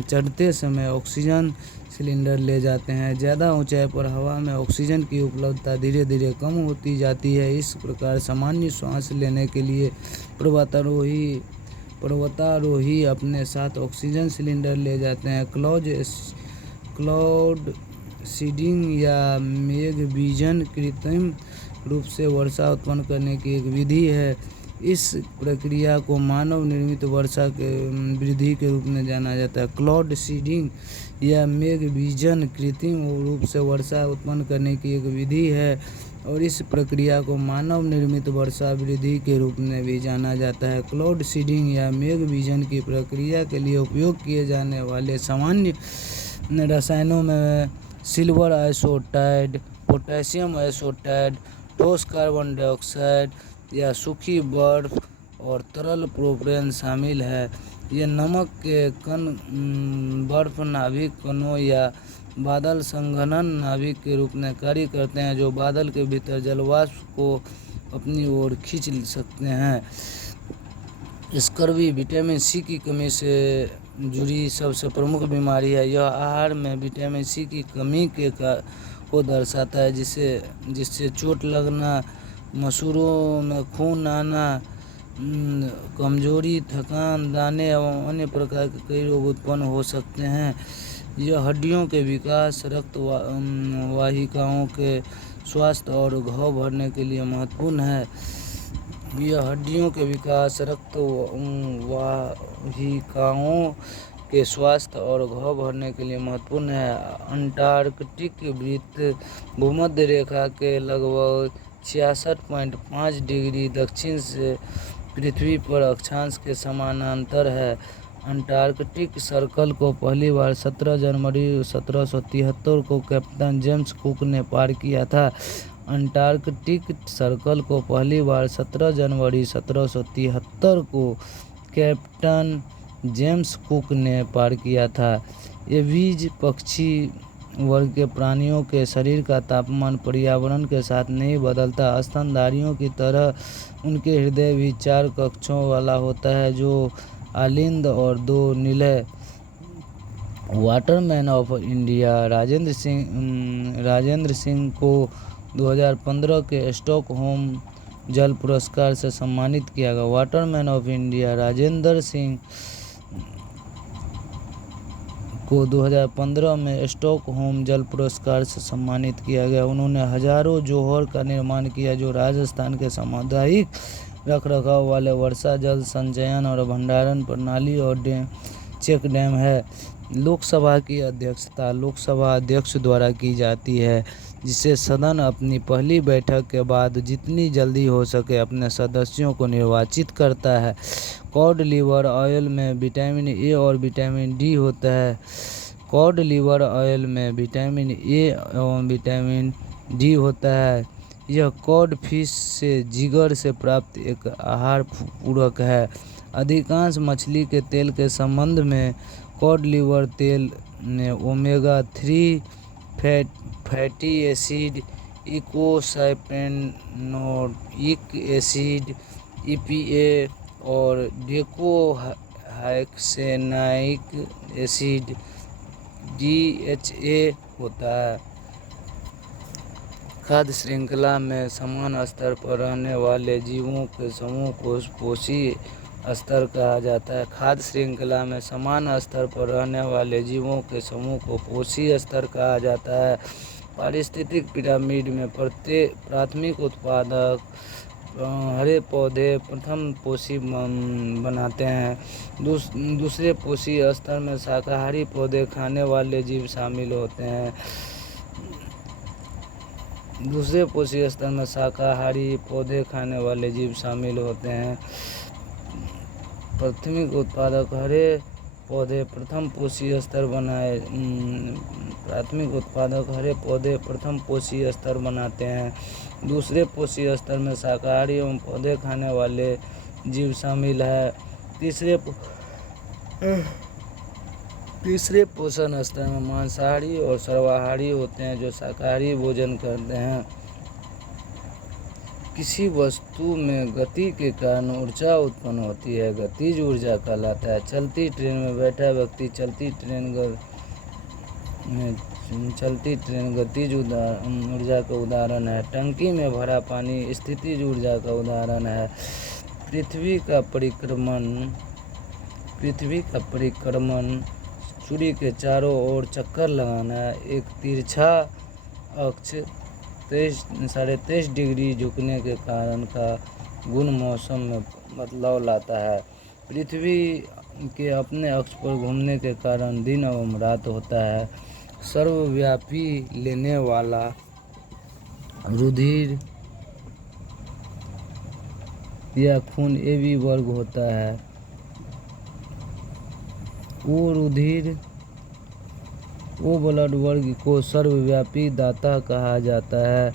चढ़ते समय ऑक्सीजन सिलेंडर ले जाते हैं। ज़्यादा ऊंचाई पर हवा में ऑक्सीजन की उपलब्धता धीरे धीरे कम होती जाती है। इस प्रकार सामान्य श्वास लेने के लिए पर्वतारोही अपने साथ ऑक्सीजन सिलेंडर ले जाते हैं। क्लाउड सीडिंग या मेघबीजन कृत्रिम रूप से वर्षा उत्पन्न करने की एक विधि है। इस प्रक्रिया को मानव निर्मित वर्षा के वृद्धि के रूप में जाना जाता है। क्लाउड सीडिंग या मेघबीजन कृत्रिम रूप से वर्षा उत्पन्न करने की एक विधि है और इस प्रक्रिया को मानव निर्मित वर्षा वृद्धि के रूप में भी जाना जाता है। क्लाउड सीडिंग या मेघबीजन की प्रक्रिया के लिए उपयोग किए जाने वाले सामान्य रसायनों में सिल्वर आइसोटाइड, पोटेशियम आइसोटाइड, ठोस कार्बन डाइऑक्साइड या सूखी बर्फ और तरल प्रोपेन शामिल है। ये नमक के कण बर्फ नाभिक कणों या बादल संघनन नाभिक के रूप में कार्य करते हैं, जो बादल के भीतर जलवाष्प को अपनी ओर खींच सकते हैं। स्कर्वी विटामिन सी की कमी से जुड़ी सबसे प्रमुख बीमारी है। यह आहार में विटामिन सी की कमी को दर्शाता है, जिससे चोट लगना, मसूड़ों में खून आना, कमजोरी, थकान, दाने एवं अन्य प्रकार के कई रोग उत्पन्न हो सकते हैं। यह हड्डियों के विकास, रक्त वाहिकाओं के स्वास्थ्य और घाव भरने के लिए महत्वपूर्ण है। यह हड्डियों के विकास, रक्त वाहिकाओं के स्वास्थ्य और घाव भरने के लिए महत्वपूर्ण है। अंटार्कटिक वृत्त भूमध्य रेखा के लगभग 66.5 डिग्री दक्षिण से पृथ्वी पर अक्षांश के समानांतर है। अंटार्कटिक सर्कल को पहली बार 17 जनवरी 1773 को कैप्टन जेम्स कुक ने पार किया था। अंटार्कटिक सर्कल को पहली बार 17 जनवरी 1773 को कैप्टन जेम्स कुक ने पार किया था। ये बीज पक्षी वर्ग के प्राणियों के शरीर का तापमान पर्यावरण के साथ नहीं बदलता। स्तनधारियों की तरह उनके हृदय भी 4 कक्षों वाला होता है, जो आलिंद और 2 निलय। Waterman of India Rajendra Singh को 2015 के स्टॉकहोम जल पुरस्कार से सम्मानित किया गया। Waterman of India Rajendra Singh को 2015 में स्टॉकहोम जल पुरस्कार से सम्मानित किया गया। उन्होंने हजारों जोहर का निर्माण किया जो राजस्थान के सामुदायिक रखरखाव वाले वर्षा जल संचयन और भंडारण प्रणाली और चेक डैम है। लोकसभा की अध्यक्षता लोकसभा अध्यक्ष द्वारा की जाती है, जिसे सदन अपनी पहली बैठक के बाद जितनी जल्दी हो सके अपने सदस्यों को निर्वाचित करता है। कॉड लीवर ऑयल में विटामिन ए और विटामिन डी होता है। कॉड लीवर ऑयल में विटामिन ए एवं विटामिन डी होता है। यह कॉड फिश से जिगर से प्राप्त एक आहार पूरक है। अधिकांश मछली के तेल के संबंध में कॉड लीवर तेल में omega 3 fatty acid, eicosapentaenoic acid, EPA और डेकोहाइक्सेनाइक एसिड DHA होता है। खाद्य श्रृंखला में समान स्तर पर रहने वाले जीवों के समूह को पोषी स्तर कहा जाता है। खाद्य श्रृंखला में समान स्तर पर रहने वाले जीवों के समूह को पोषी स्तर कहा जाता है। पारिस्थितिक पिरामिड में प्राथमिक उत्पादक हरे पौधे प्रथम पोषी बनाते हैं। दूसरे पोषी स्तर में शाकाहारी पौधे खाने वाले जीव शामिल होते हैं। दूसरे पोषी स्तर में शाकाहारी पौधे खाने वाले जीव शामिल होते हैं। प्राथमिक उत्पादक हरे पौधे प्रथम पोषी स्तर बनाए प्राथमिक उत्पादक हरे पौधे प्रथम पोषी स्तर बनाते हैं। दूसरे पोषी स्तर में शाकाहारी एवं पौधे खाने वाले जीव शामिल है। तीसरे पोषण स्तर में मांसाहारी और सर्वाहारी होते हैं जो शाकाहारी भोजन करते हैं। किसी वस्तु में गति के कारण ऊर्जा उत्पन्न होती है, गतिज ऊर्जा कहलाता है। चलती ट्रेन में बैठा व्यक्ति चलती ट्रेन गतिज ऊर्जा का उदाहरण है। टंकी में भरा पानी स्थितिज ऊर्जा का उदाहरण है। पृथ्वी का परिक्रमण सूर्य के चारों ओर चक्कर लगाना एक तिरछा अक्ष 23.5 डिग्री झुकने के कारण का गुण मौसम में बदलाव लाता है। पृथ्वी के अपने अक्ष पर घूमने के कारण दिन एवं रात होता है। सर्वव्यापी लेने वाला रुधिर या खून AB वर्ग होता है। ओ ब्लड वर्ग को सर्वव्यापी दाता कहा जाता है।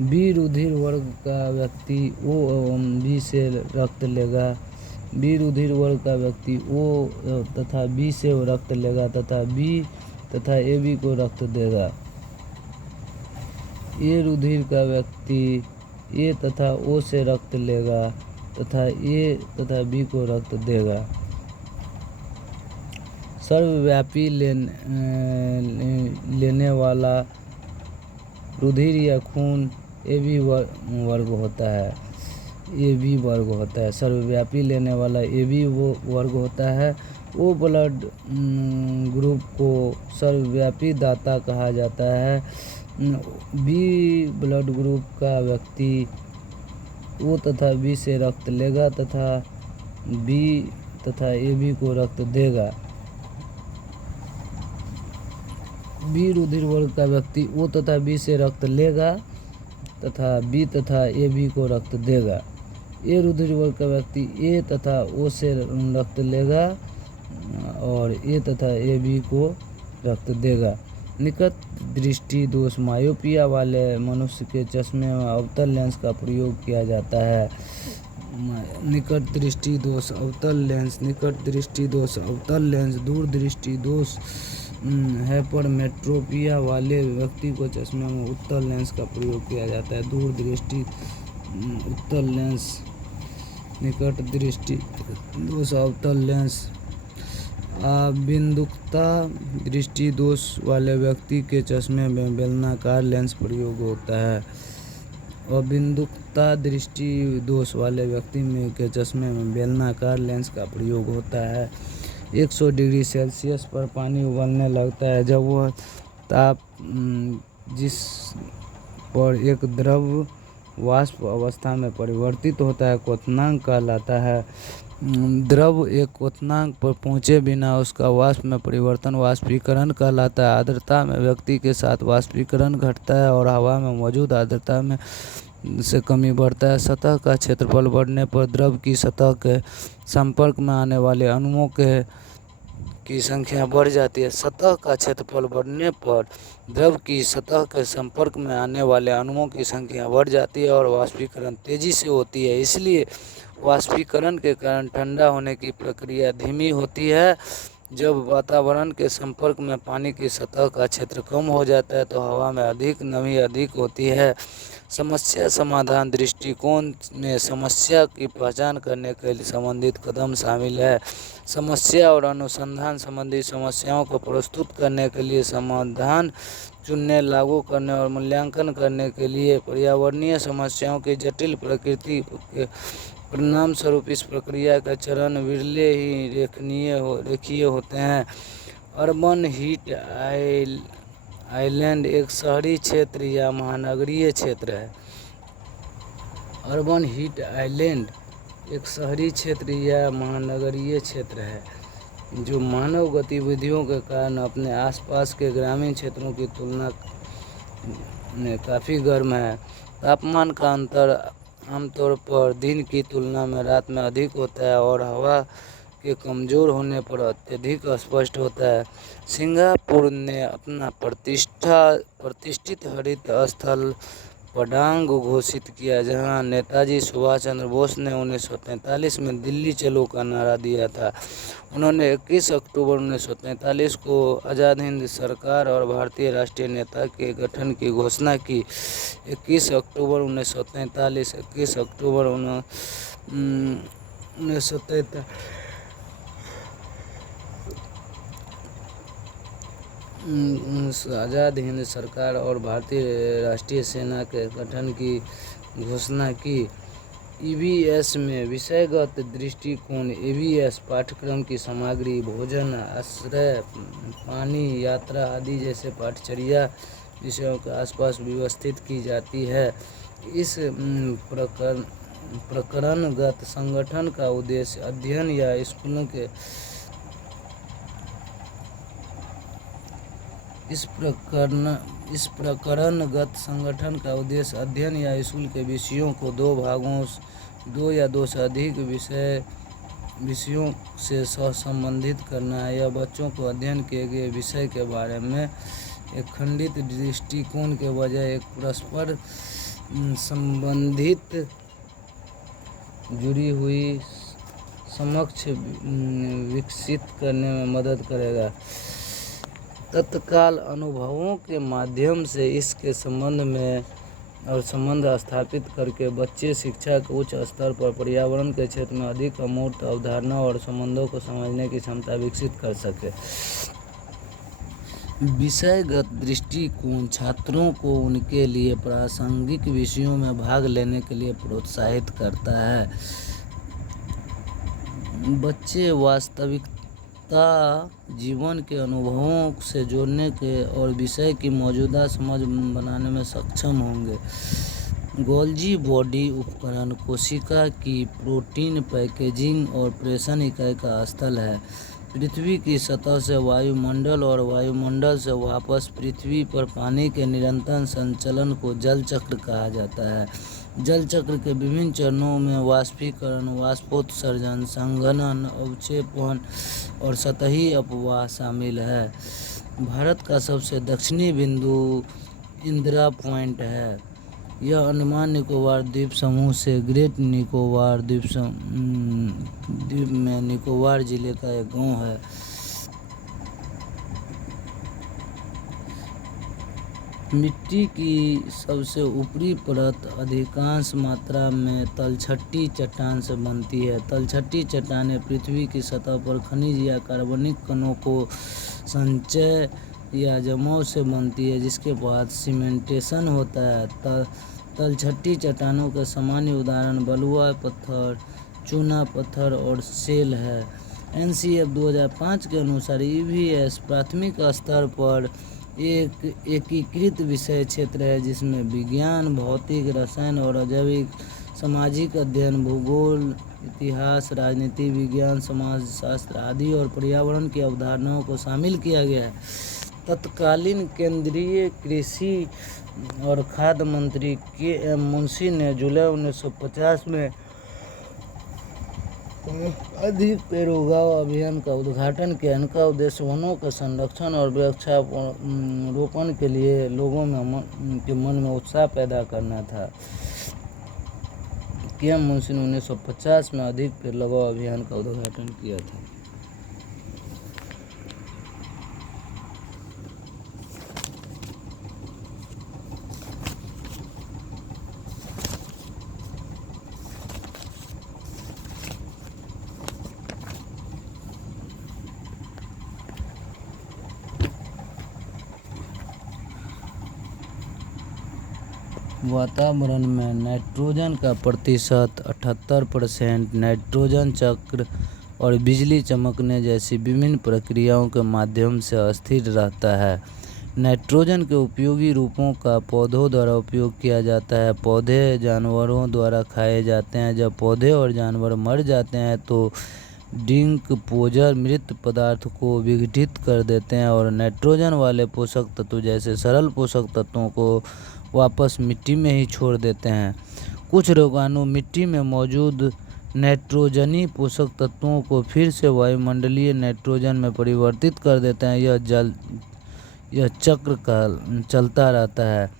बी रुधिर वर्ग का व्यक्ति O एवं B से रक्त लेगा। बी रुधिर वर्ग का व्यक्ति O तथा B से रक्त लेगा तथा B तथा AB को रक्त देगा। ए रुधिर का व्यक्ति A तथा O से रक्त लेगा तथा A तथा B को रक्त देगा। सर्वव्यापी लेने वाला रुधिर या खून AB वर्ग होता है। AB वर्ग होता है। सर्वव्यापी लेने वाला AB वर्ग होता है। ओ ब्लड ग्रुप को सर्वव्यापी दाता कहा जाता है। बी ब्लड ग्रुप का व्यक्ति O तथा B से रक्त लेगा तथा B तथा AB को रक्त देगा। बी रुधिर वर्ग का व्यक्ति O तथा B से रक्त लेगा तथा B तथा AB को रक्त देगा। ए रुधिर वर्ग का व्यक्ति A तथा O से रक्त लेगा और A तथा AB को रक्त देगा। निकट दृष्टि दोष मायोपिया वाले मनुष्य के चश्मे में अवतल लेंस का प्रयोग किया जाता है। निकट दृष्टि दोष अवतल लेंस दूर दृष्टि दोष हाइपरमेट्रोपिया वाले व्यक्ति को चश्मे में उत्तल लेंस का प्रयोग किया जाता है। दूर दृष्टि उत्तल लेंस, निकट दृष्टि दोष अवतल लेंस अबिंदुकता दृष्टि दोष वाले व्यक्ति के चश्मे में बेलनाकार लेंस प्रयोग होता है। अबिंदुकता दृष्टि दोष वाले व्यक्ति के चश्मे में बेलनाकार लेंस का प्रयोग होता है। 100 डिग्री सेल्सियस पर पानी उबलने लगता है। जब वह ताप जिस पर एक द्रव वाष्प अवस्था में परिवर्तित होता है क्वथनांक कहलाता है। द्रव एक क्वथनांक पर पहुँचे बिना उसका वाष्प में परिवर्तन वाष्पीकरण कहलाता है। आर्द्रता में व्यक्ति के साथ वाष्पीकरण घटता है और हवा में मौजूद आर्द्रता में से कमी बढ़ता है। सतह का क्षेत्रफल बढ़ने पर द्रव की सतह के संपर्क में आने वाले अणुओं की संख्या बढ़ जाती है। सतह का क्षेत्रफल बढ़ने पर द्रव की सतह के संपर्क में आने वाले अणुओं की संख्या बढ़ जाती है और वाष्पीकरण तेजी से होती है। इसलिए वाष्पीकरण के कारण ठंडा होने की प्रक्रिया धीमी होती है। जब वातावरण के संपर्क में पानी की सतह का क्षेत्र कम हो जाता है तो हवा में नमी अधिक होती है। समस्या समाधान दृष्टिकोण में समस्या की पहचान करने के लिए संबंधित कदम शामिल है। समस्या और अनुसंधान संबंधी समस्याओं को प्रस्तुत करने के लिए समाधान चुनने, लागू करने और मूल्यांकन करने के लिए पर्यावरणीय समस्याओं की जटिल प्रकृति के परिणाम स्वरूप इस प्रक्रिया के चरण विरले ही रेखीय होते हैं। अर्बन हीट आइलैंड एक शहरी क्षेत्र या महानगरीय क्षेत्र है। अर्बन हीट आइलैंड एक शहरी क्षेत्र या महानगरीय क्षेत्र है जो मानव गतिविधियों के कारण अपने आसपास के ग्रामीण क्षेत्रों की तुलना में काफ़ी गर्म है। तापमान का अंतर आमतौर पर दिन की तुलना में रात में अधिक होता है और हवा के कमज़ोर होने पर अत्यधिक स्पष्ट होता है। सिंगापुर ने अपना प्रतिष्ठित हरित स्थल पडांग घोषित किया, जहां नेताजी सुभाष चंद्र बोस ने 1943 में दिल्ली चलो का नारा दिया था। उन्होंने 21 अक्टूबर 1943 को आज़ाद हिंद सरकार और भारतीय राष्ट्रीय नेता के गठन की घोषणा की। 21 अक्टूबर 1943 21 अक्टूबर 1943 आज़ाद हिंद सरकार और भारतीय राष्ट्रीय सेना के गठन की घोषणा की। ईवीएस में विषयगत दृष्टिकोण ईवीएस पाठ्यक्रम की सामग्री, भोजन, आश्रय, पानी, यात्रा आदि जैसे पाठचर्या विषयों के आसपास व्यवस्थित की जाती है। इस प्रकरणगत संगठन का उद्देश्य अध्ययन या स्कूलों के इस प्रकरणगत संगठन का उद्देश्य अध्ययन या स्कूल के विषयों को दो या दो से अधिक विषयों से संबंधित करना है। यह बच्चों को अध्ययन किए गए विषय के बारे में एक खंडित दृष्टिकोण के बजाय एक परस्पर संबंधित जुड़ी हुई समझ विकसित करने में मदद करेगा। तत्काल अनुभवों के माध्यम से इसके संबंध स्थापित करके बच्चे शिक्षा के उच्च स्तर पर पर्यावरण के क्षेत्र में अधिक अमूर्त अवधारणा और संबंधों को समझने की क्षमता विकसित कर सके। विषयगत दृष्टिकोण छात्रों को उनके लिए प्रासंगिक विषयों में भाग लेने के लिए प्रोत्साहित करता है। बच्चे वास्तविकता जीवन के अनुभवों से जोड़ने के और विषय की मौजूदा समझ बनाने में सक्षम होंगे। गोल्जी बॉडी उपकरण कोशिका की प्रोटीन पैकेजिंग और प्रेषण इकाई का स्थल है। पृथ्वी की सतह से वायुमंडल और वायुमंडल से वापस पृथ्वी पर पानी के निरंतर संचलन को जल चक्र कहा जाता है। जल चक्र के विभिन्न चरणों में वाष्पीकरण, वाष्पोत्सर्जन, संघनन, अवक्षेपण और सतही अपवाह शामिल है। भारत का सबसे दक्षिणी बिंदु इंदिरा पॉइंट है। यह अंडमान निकोबार द्वीप समूह से ग्रेट निकोबार द्वीप में निकोबार जिले का एक गांव है। मिट्टी की सबसे ऊपरी परत अधिकांश मात्रा में तलछटी चट्टान से बनती है। तलछटी चट्टानें पृथ्वी की सतह पर खनिज या कार्बनिक कणों को संचय या जमाव से बनती है, जिसके बाद सीमेंटेशन होता है। तलछटी चट्टानों के सामान्य उदाहरण बलुआ पत्थर, चूना पत्थर और शेल है। NCF 2005 के अनुसार EVS प्राथमिक स्तर पर एक एकीकृत विषय क्षेत्र है जिसमें विज्ञान, भौतिक, रसायन और जैविक, सामाजिक अध्ययन, भूगोल, इतिहास, राजनीति विज्ञान, समाजशास्त्र आदि और पर्यावरण की अवधारणाओं को शामिल किया गया है। तत्कालीन केंद्रीय कृषि और खाद्य मंत्री KM मुंशी ने जुलाई 1950 में अधिक पेड़ उगाओ अभियान का उद्घाटन किया। इनका उद्देश्य वनों के संरक्षण और वृक्षारोपण के लिए लोगों के मन में उत्साह पैदा करना था। KM मुंशी ने 1950 में अधिक पेड़ लगाओ अभियान का उद्घाटन किया था। वातावरण में नाइट्रोजन का प्रतिशत 78%। नाइट्रोजन चक्र और बिजली चमकने जैसी विभिन्न प्रक्रियाओं के माध्यम से स्थिर रहता है। नाइट्रोजन के उपयोगी रूपों का पौधों द्वारा उपयोग किया जाता है। पौधे जानवरों द्वारा खाए जाते हैं। जब पौधे और जानवर मर जाते हैं तो डिकम्पोजर मृत पदार्थ को विघटित कर देते हैं और नाइट्रोजन वाले पोषक तत्व जैसे सरल पोषक तत्वों को वापस मिट्टी में ही छोड़ देते हैं। कुछ रोगाणु मिट्टी में मौजूद नाइट्रोजनी पोषक तत्वों को फिर से वायुमंडलीय नाइट्रोजन में परिवर्तित कर देते हैं। यह चक्र चलता रहता है।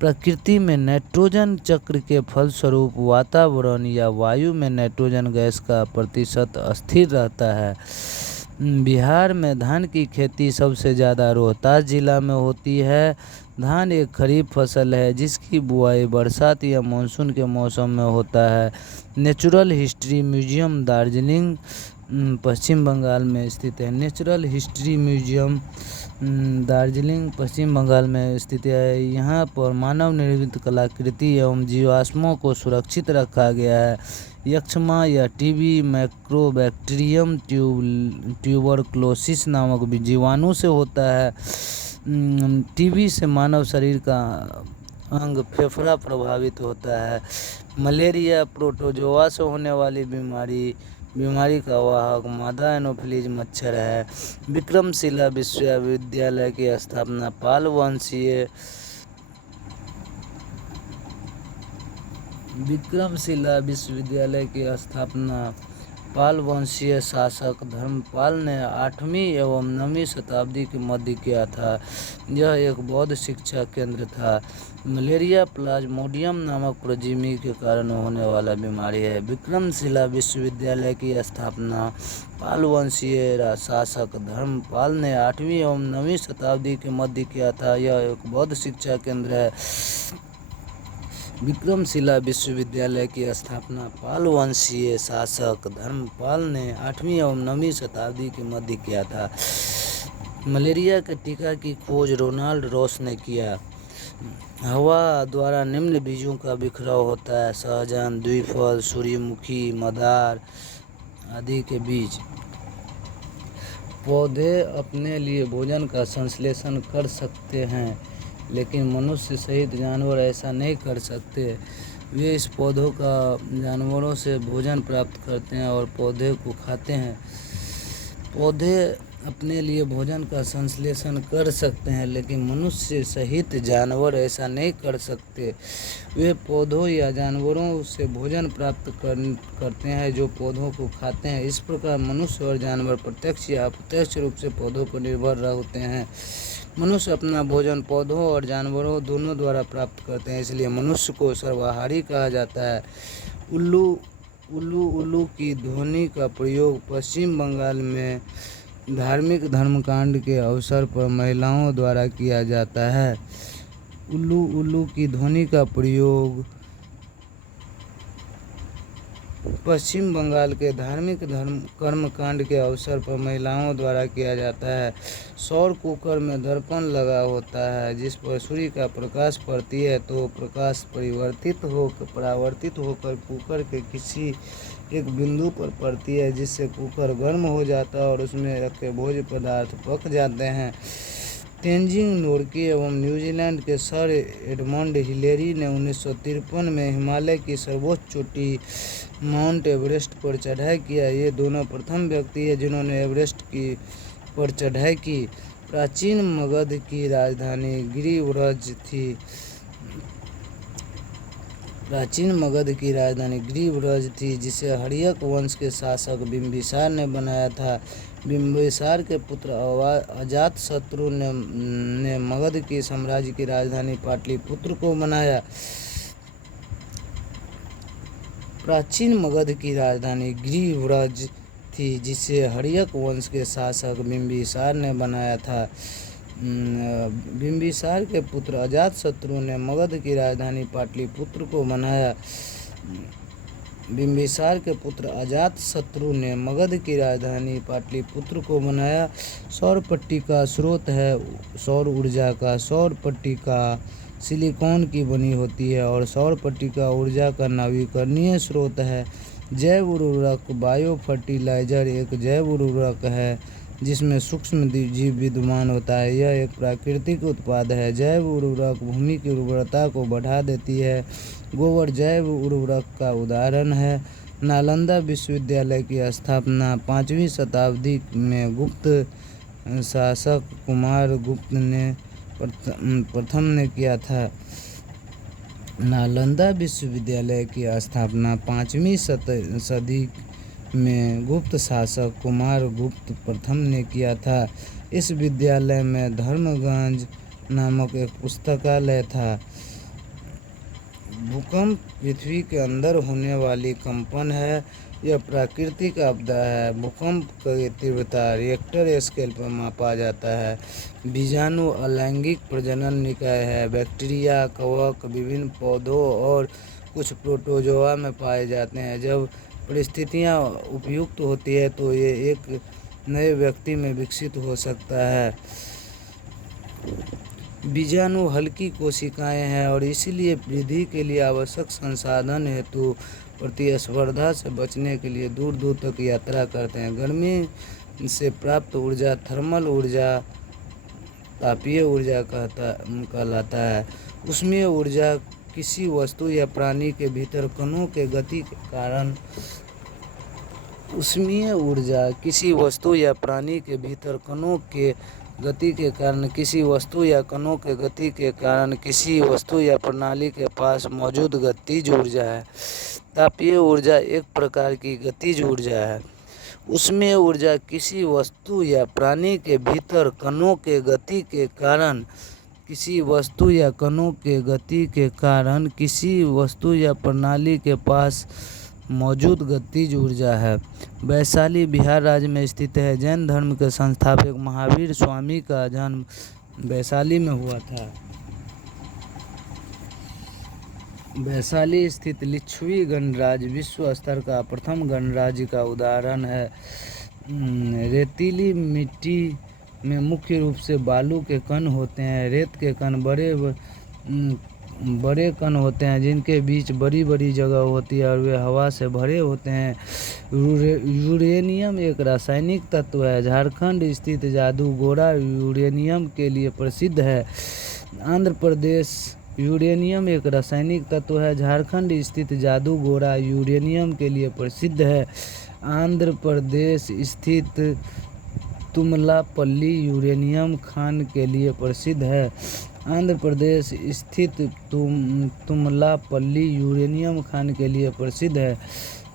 प्रकृति में नाइट्रोजन चक्र के फलस्वरूप वातावरण या वायु में नाइट्रोजन गैस का प्रतिशत स्थिर रहता है। बिहार में धान की खेती सबसे ज़्यादा रोहतास जिला में होती है। धान एक खरीफ फसल है जिसकी बुआई बरसात या मानसून के मौसम में होता है। नेचुरल हिस्ट्री म्यूजियम दार्जिलिंग पश्चिम बंगाल में स्थित है। नेचुरल हिस्ट्री म्यूजियम दार्जिलिंग पश्चिम बंगाल में स्थित है। यहाँ पर मानव निर्मित कलाकृति एवं जीवाश्मों को सुरक्षित रखा गया है। यक्ष्मा या टीबी माइक्रोबैक्टीरियम ट्यूबरक्लोसिस नामक जीवाणु से होता है। टीबी से मानव शरीर का अंग फेफड़ा प्रभावित होता है। मलेरिया प्रोटोजोआ से होने वाली बीमारी का वाहक मादा एनोफिलीज मच्छर है। विक्रमशिला विश्वविद्यालय की स्थापना पाल वंशीय शासक धर्मपाल ने 8वीं एवं 9वीं शताब्दी के मध्य किया था। यह एक बौद्ध शिक्षा केंद्र था। मलेरिया प्लाज्मोडियम नामक परजीवी के कारण होने वाला बीमारी है। विक्रमशिला विश्वविद्यालय की स्थापना पाल वंशीय शासक धर्मपाल ने 8वीं एवं 9वीं शताब्दी के मध्य किया था। यह एक बौद्ध शिक्षा केंद्र है। विक्रमशिला विश्वविद्यालय की स्थापना पाल वंशीय शासक धर्मपाल ने 8वीं एवं 9वीं शताब्दी के मध्य किया था। मलेरिया के टीका की खोज रोनाल्ड रॉस ने किया। हवा द्वारा निम्न बीजों का बिखराव होता है: सहजन, द्विफल, सूर्यमुखी, मदार आदि के बीज। पौधे अपने लिए भोजन का संश्लेषण कर सकते हैं, लेकिन मनुष्य सहित जानवर ऐसा नहीं कर सकते। वे इस पौधों का जानवरों से भोजन प्राप्त करते हैं और पौधे को खाते हैं। पौधे अपने लिए भोजन का संश्लेषण कर सकते हैं, लेकिन मनुष्य सहित जानवर ऐसा नहीं कर सकते। वे पौधों या जानवरों से भोजन प्राप्त करते हैं जो पौधों को खाते हैं। इस प्रकार मनुष्य और जानवर प्रत्यक्ष या अप्रत्यक्ष रूप से पौधों पर निर्भर होते हैं। मनुष्य अपना भोजन पौधों और जानवरों दोनों द्वारा प्राप्त करते हैं, इसलिए मनुष्य को सर्वाहारी कहा जाता है। उल्लू उल्लू की ध्वनि का प्रयोग पश्चिम बंगाल में धार्मिक धर्मकांड के अवसर पर महिलाओं द्वारा किया जाता है। उल्लू उल्लू की ध्वनि का प्रयोग पश्चिम बंगाल के धार्मिक कर्मकांड के अवसर पर महिलाओं द्वारा किया जाता है। सौर कुकर में दर्पण लगा होता है जिस पर सूर्य का प्रकाश पड़ती है तो प्रकाश परावर्तित होकर कुकर के किसी एक बिंदु पर पड़ती है जिससे कुकर गर्म हो जाता है और उसमें रखे भोज्य पदार्थ पक जाते हैं। तेंजिंग नोर्गे एवं न्यूजीलैंड के सर एडमंड हिलेरी ने 1953 में हिमालय की सर्वोच्च चोटी माउंट एवरेस्ट पर चढ़ाई किया। ये दोनों प्रथम व्यक्ति हैं जिन्होंने एवरेस्ट पर चढ़ाई की। प्राचीन मगध की राजधानी गिरिव्रज थी जिसे हर्यक वंश के शासक बिंबिसार ने बनाया था। बिंबिसार के पुत्र अजातशत्रु ने मगध की साम्राज्य की राजधानी पाटलिपुत्र को बनाया। प्राचीन मगध की राजधानी गिरिव्रज थी जिसे हर्यक वंश के शासक बिंबिसार ने बनाया था। बिंबिसार के पुत्र अजातशत्रु ने मगध की राजधानी पाटलिपुत्र को बनाया। बिंबिसार के पुत्र अजातशत्रु ने मगध की राजधानी पाटलिपुत्र को बनाया। सौर पट्टिका स्रोत है सौर ऊर्जा का। सौर पट्टिका सिलिकॉन की बनी होती है और सौर पट्टिका ऊर्जा का नवीकरणीय स्रोत है। जैव उर्वरक बायो फर्टिलाइजर एक जैव उर्वरक है जिसमें सूक्ष्म जीव विद्यमान होता है। यह एक प्राकृतिक उत्पाद है। जैव उर्वरक भूमि की उर्वरता को बढ़ा देती है। गोबर जैव उर्वरक का उदाहरण है। नालंदा विश्वविद्यालय की स्थापना 5वीं शताब्दी में गुप्त शासक कुमार गुप्त ने प्रथम ने किया था। नालंदा विश्वविद्यालय की स्थापना 5वीं सदी में गुप्त शासक कुमार गुप्त प्रथम ने किया था। इस विद्यालय में धर्मगंज नामक एक पुस्तकालय था। भूकंप पृथ्वी के अंदर होने वाली कंपन है। यह प्राकृतिक आपदा है। भूकंप की तीव्रता रिएक्टर स्केल पर मापा जाता है। बीजाणु अलैंगिक प्रजनन निकाय है। बैक्टीरिया कवक विभिन्न पौधों और कुछ प्रोटोजोआ में पाए जाते हैं। जब परिस्थितियां उपयुक्त होती है तो ये एक नए व्यक्ति में विकसित हो सकता है। बीजाणु हल्की कोशिकाएं हैं और इसलिए वृद्धि के लिए आवश्यक संसाधन हेतु प्रतिस्पर्धा से बचने के लिए दूर दूर तक यात्रा करते हैं। गर्मी से प्राप्त ऊर्जा थर्मल ऊर्जा तापीय ऊर्जा कहलाता है। ऊष्मीय ऊर्जा किसी वस्तु या प्राणी के भीतर कणों के गति के कारण किसी वस्तु या प्राणी के भीतर कणों के गति के कारण किसी वस्तु या कणों के गति के कारण किसी वस्तु या प्रणाली के पास मौजूद गतिज ऊर्जा है। तापीय ऊर्जा एक प्रकार की गतिज ऊर्जा है। ऊष्मीय ऊर्जा किसी वस्तु या प्राणी के भीतर कणों के गति के कारण किसी वस्तु या कणों के गति के कारण किसी वस्तु या प्रणाली के पास मौजूद गतिज ऊर्जा है। वैशाली बिहार राज्य में स्थित है। जैन धर्म के संस्थापक महावीर स्वामी का जन्म वैशाली में हुआ था। वैशाली स्थित लिच्छवी गणराज्य विश्व स्तर का प्रथम गणराज्य का उदाहरण है। रेतीली मिट्टी में मुख्य रूप से बालू के कण होते हैं। रेत के कण बड़े कण होते हैं जिनके बीच बड़ी बड़ी जगह होती है और वे हवा से भरे होते हैं। यूरेनियम एक रासायनिक तत्व है। झारखंड स्थित जादूगोरा यूरेनियम के लिए प्रसिद्ध है। आंध्र प्रदेश यूरेनियम एक रासायनिक तत्व है। झारखंड स्थित जादूगोरा यूरेनियम के लिए प्रसिद्ध है। आंध्र प्रदेश स्थित तुमलापल्ली यूरेनियम खान के लिए प्रसिद्ध है। आंध्र प्रदेश स्थित तुमलापल्ली यूरेनियम खान के लिए प्रसिद्ध है।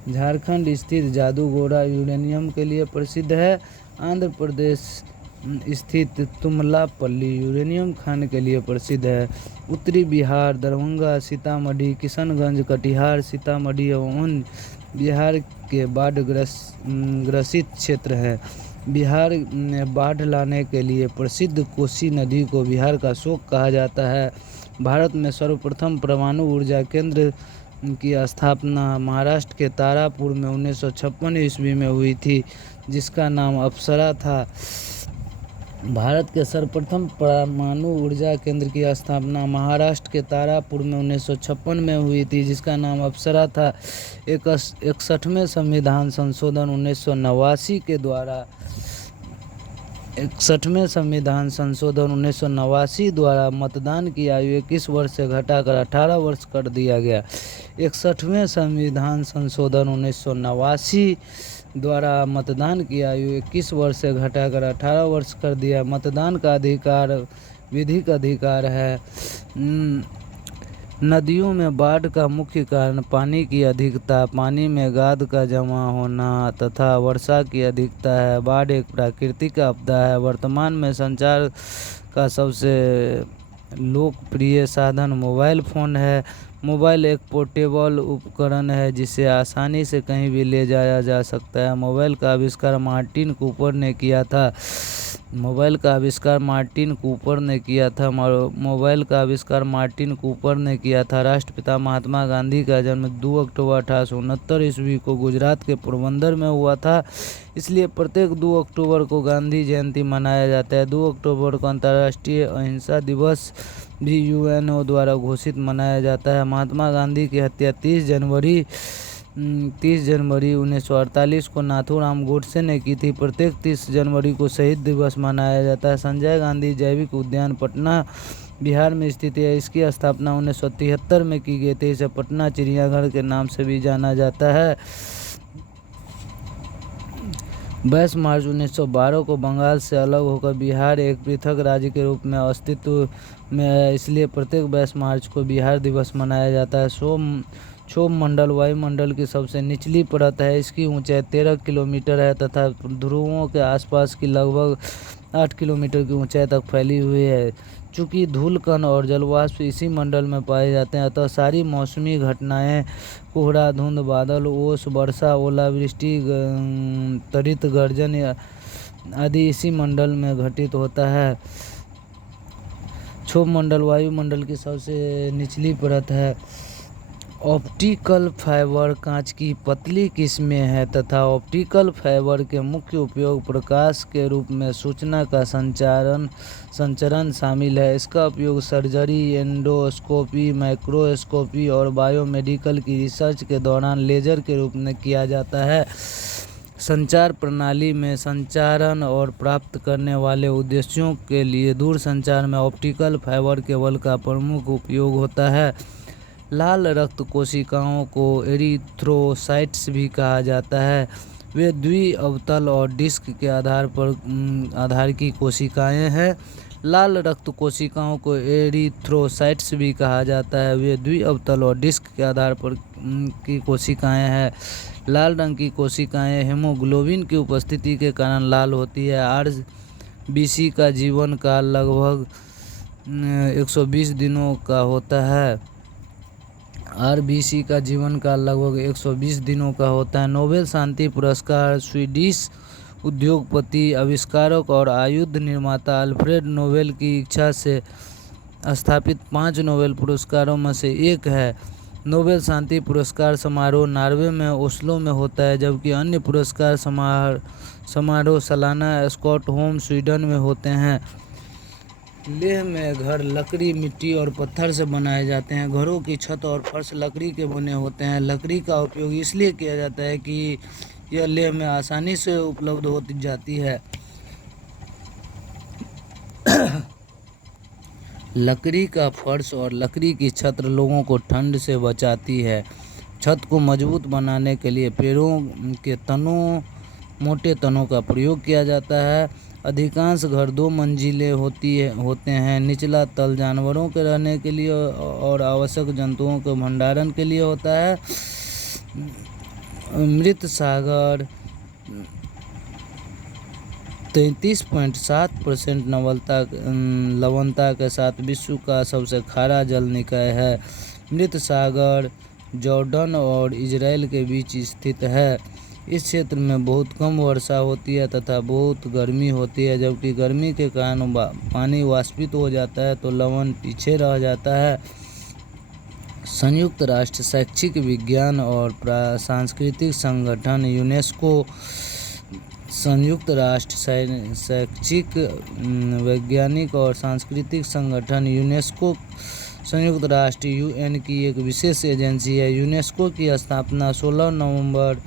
झारखंड स्थित जादूगोरा यूरेनियम के लिए प्रसिद्ध है। आंध्र प्रदेश स्थित तुमलापल्ली यूरेनियम खान के लिए प्रसिद्ध है। उत्तरी बिहार दरभंगा सीतामढ़ी किशनगंज कटिहार सीतामढ़ी एवं बिहार के बाढ़ ग्रसित क्षेत्र है। बिहार में बाढ़ लाने के लिए प्रसिद्ध कोसी नदी को बिहार का शोक कहा जाता है। भारत में सर्वप्रथम परमाणु ऊर्जा केंद्र की स्थापना महाराष्ट्र के तारापुर में 1956 ईस्वी में हुई थी, जिसका नाम अप्सरा था। भारत के सर्वप्रथम परमाणु ऊर्जा केंद्र की स्थापना महाराष्ट्र के तारापुर में 1956 में हुई थी, जिसका नाम अप्सरा था। 61वें संविधान संशोधन 1989 के द्वारा 61वें संविधान संशोधन 1989 द्वारा मतदान की आयु 21 वर्ष से घटाकर 18 वर्ष कर दिया गया। 61वें संविधान संशोधन 1989 द्वारा मतदान की आयु 21 वर्ष से घटाकर 18 वर्ष कर दिया। मतदान का अधिकार विधिक अधिकार है। नदियों में बाढ़ का मुख्य कारण पानी की अधिकता, पानी में गाद का जमा होना तथा वर्षा की अधिकता है। बाढ़ एक प्राकृतिक आपदा है। वर्तमान में संचार का सबसे लोकप्रिय साधन मोबाइल फ़ोन है। मोबाइल एक पोर्टेबल उपकरण है जिसे आसानी से कहीं भी ले जाया जा सकता है। मोबाइल का आविष्कार मार्टिन कूपर ने किया था। मोबाइल का आविष्कार मार्टिन कूपर ने किया था। राष्ट्रपिता महात्मा गांधी का जन्म 2 अक्टूबर 1869 ईस्वी को गुजरात के पोरबंदर में हुआ था, इसलिए प्रत्येक 2 अक्टूबर को गांधी जयंती मनाया जाता है। 2 अक्टूबर को अंतर्राष्ट्रीय अहिंसा दिवस भी यूएनओ द्वारा घोषित मनाया जाता है। महात्मा गांधी की हत्या 30 जनवरी 1948 को नाथूराम गोडसे ने की थी। प्रत्येक 30 जनवरी को शहीद दिवस मनाया जाता है। संजय गांधी जैविक उद्यान पटना बिहार में स्थित है। इसकी स्थापना 1973 में की गई थी। इसे पटना चिड़ियाघर के नाम से भी जाना जाता है। 22 मार्च 1912 को बंगाल से अलग होकर बिहार एक पृथक राज्य के रूप में अस्तित्व में है, इसलिए प्रत्येक 22 मार्च को बिहार दिवस मनाया जाता है। क्षोभ मंडल वायुमंडल की सबसे निचली परत है। इसकी ऊंचाई 13 किलोमीटर है तथा ध्रुवों के आसपास की लगभग 8 किलोमीटर की ऊंचाई तक फैली हुई है। चूँकि धूल कण और जलवाष्प इसी मंडल में पाए जाते हैं, अतः सारी मौसमी घटनाएं कोहरा, धुंध, बादल, ओस, वर्षा, ओलावृष्टि, त्वरित गर्जन आदि इसी मंडल में घटित होता है। क्षोभ मंडल वायुमंडल की सबसे निचली परत है। ऑप्टिकल फाइबर कांच की पतली किस्में हैं तथा ऑप्टिकल फाइबर के मुख्य उपयोग प्रकाश के रूप में सूचना का संचरण शामिल है। इसका उपयोग सर्जरी, एंडोस्कोपी, माइक्रोस्कोपी और बायोमेडिकल की रिसर्च के दौरान लेजर के रूप में किया जाता है। संचार प्रणाली में संचारण और प्राप्त करने वाले उद्देश्यों के लिए दूरसंचार में ऑप्टिकल फाइबर केबल का प्रमुख उपयोग होता है। लाल रक्त कोशिकाओं को एरिथ्रोसाइट्स भी कहा जाता है। वे द्विअवतल और डिस्क के आधार की कोशिकाएं हैं। लाल रक्त कोशिकाओं को एरिथ्रोसाइट्स भी कहा जाता है। वे द्विअवतल और डिस्क के आधार पर की कोशिकाएं हैं। लाल रंग की कोशिकाएं हेमोग्लोबिन की उपस्थिति के कारण लाल होती है। आरबीसी का जीवन काल लगभग 120 दिनों का होता है। आरबीसी का जीवन काल लगभग 120 दिनों का होता है। नोबेल शांति पुरस्कार स्वीडिश उद्योगपति, आविष्कारक और आयुध निर्माता अल्फ्रेड नोबेल की इच्छा से स्थापित 5 नोबेल पुरस्कारों में से एक है। नोबेल शांति पुरस्कार समारोह नॉर्वे में ओस्लो में होता है, जबकि अन्य पुरस्कार समारोह सालाना स्टॉकहोम स्वीडन में होते हैं। लेह में घर लकड़ी, मिट्टी और पत्थर से बनाए जाते हैं। घरों की छत और फर्श लकड़ी के बने होते हैं। लकड़ी का उपयोग इसलिए किया जाता है कि यह लेह में आसानी से उपलब्ध हो जाती है। लकड़ी का फर्श और लकड़ी की छत लोगों को ठंड से बचाती है। छत को मजबूत बनाने के लिए पेड़ों के मोटे तनों का प्रयोग किया जाता है। अधिकांश घर 2 मंजिले होते हैं। निचला तल जानवरों के रहने के लिए और आवश्यक जंतुओं के भंडारण के लिए होता है। मृत सागर 33.7% लवणता के साथ विश्व का सबसे खारा जल निकाय है। मृत सागर जॉर्डन और इजराइल के बीच स्थित है। इस क्षेत्र में बहुत कम वर्षा होती है तथा बहुत गर्मी होती है, जबकि गर्मी के कारण पानी वाष्पित हो जाता है तो लवण पीछे रह जाता है। संयुक्त राष्ट्र शैक्षिक विज्ञान और सांस्कृतिक संगठन यूनेस्को संयुक्त राष्ट्र शैक्षिक वैज्ञानिक और सांस्कृतिक संगठन यूनेस्को संयुक्त राष्ट्र यूएन की एक विशेष एजेंसी है। यूनेस्को की स्थापना 16 नवंबर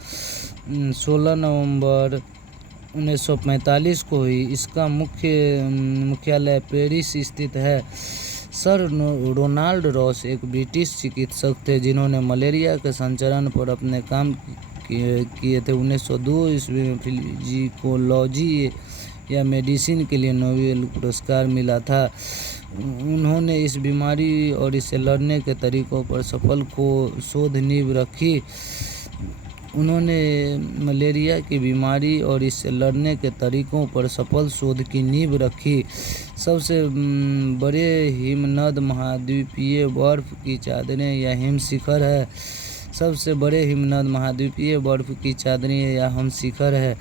1945 को हुई। इसका मुख्यालय पेरिस स्थित है। सर रोनाल्ड रॉस एक ब्रिटिश चिकित्सक थे जिन्होंने मलेरिया के संचरण पर अपने काम किए थे। 1902 ईस्वी में फिजिकोलॉजी या मेडिसिन के लिए नोबेल पुरस्कार मिला था। उन्होंने इस बीमारी और इससे लड़ने के तरीकों पर सफल शोध नींव रखी। उन्होंने मलेरिया की बीमारी और इससे लड़ने के तरीकों पर सफल शोध की नींव रखी। सबसे बड़े हिमनद महाद्वीपीय बर्फ की चादरें या हिमशिखर है। सबसे बड़े हिमनद महाद्वीपीय बर्फ की चादरें या हिमशिखर है।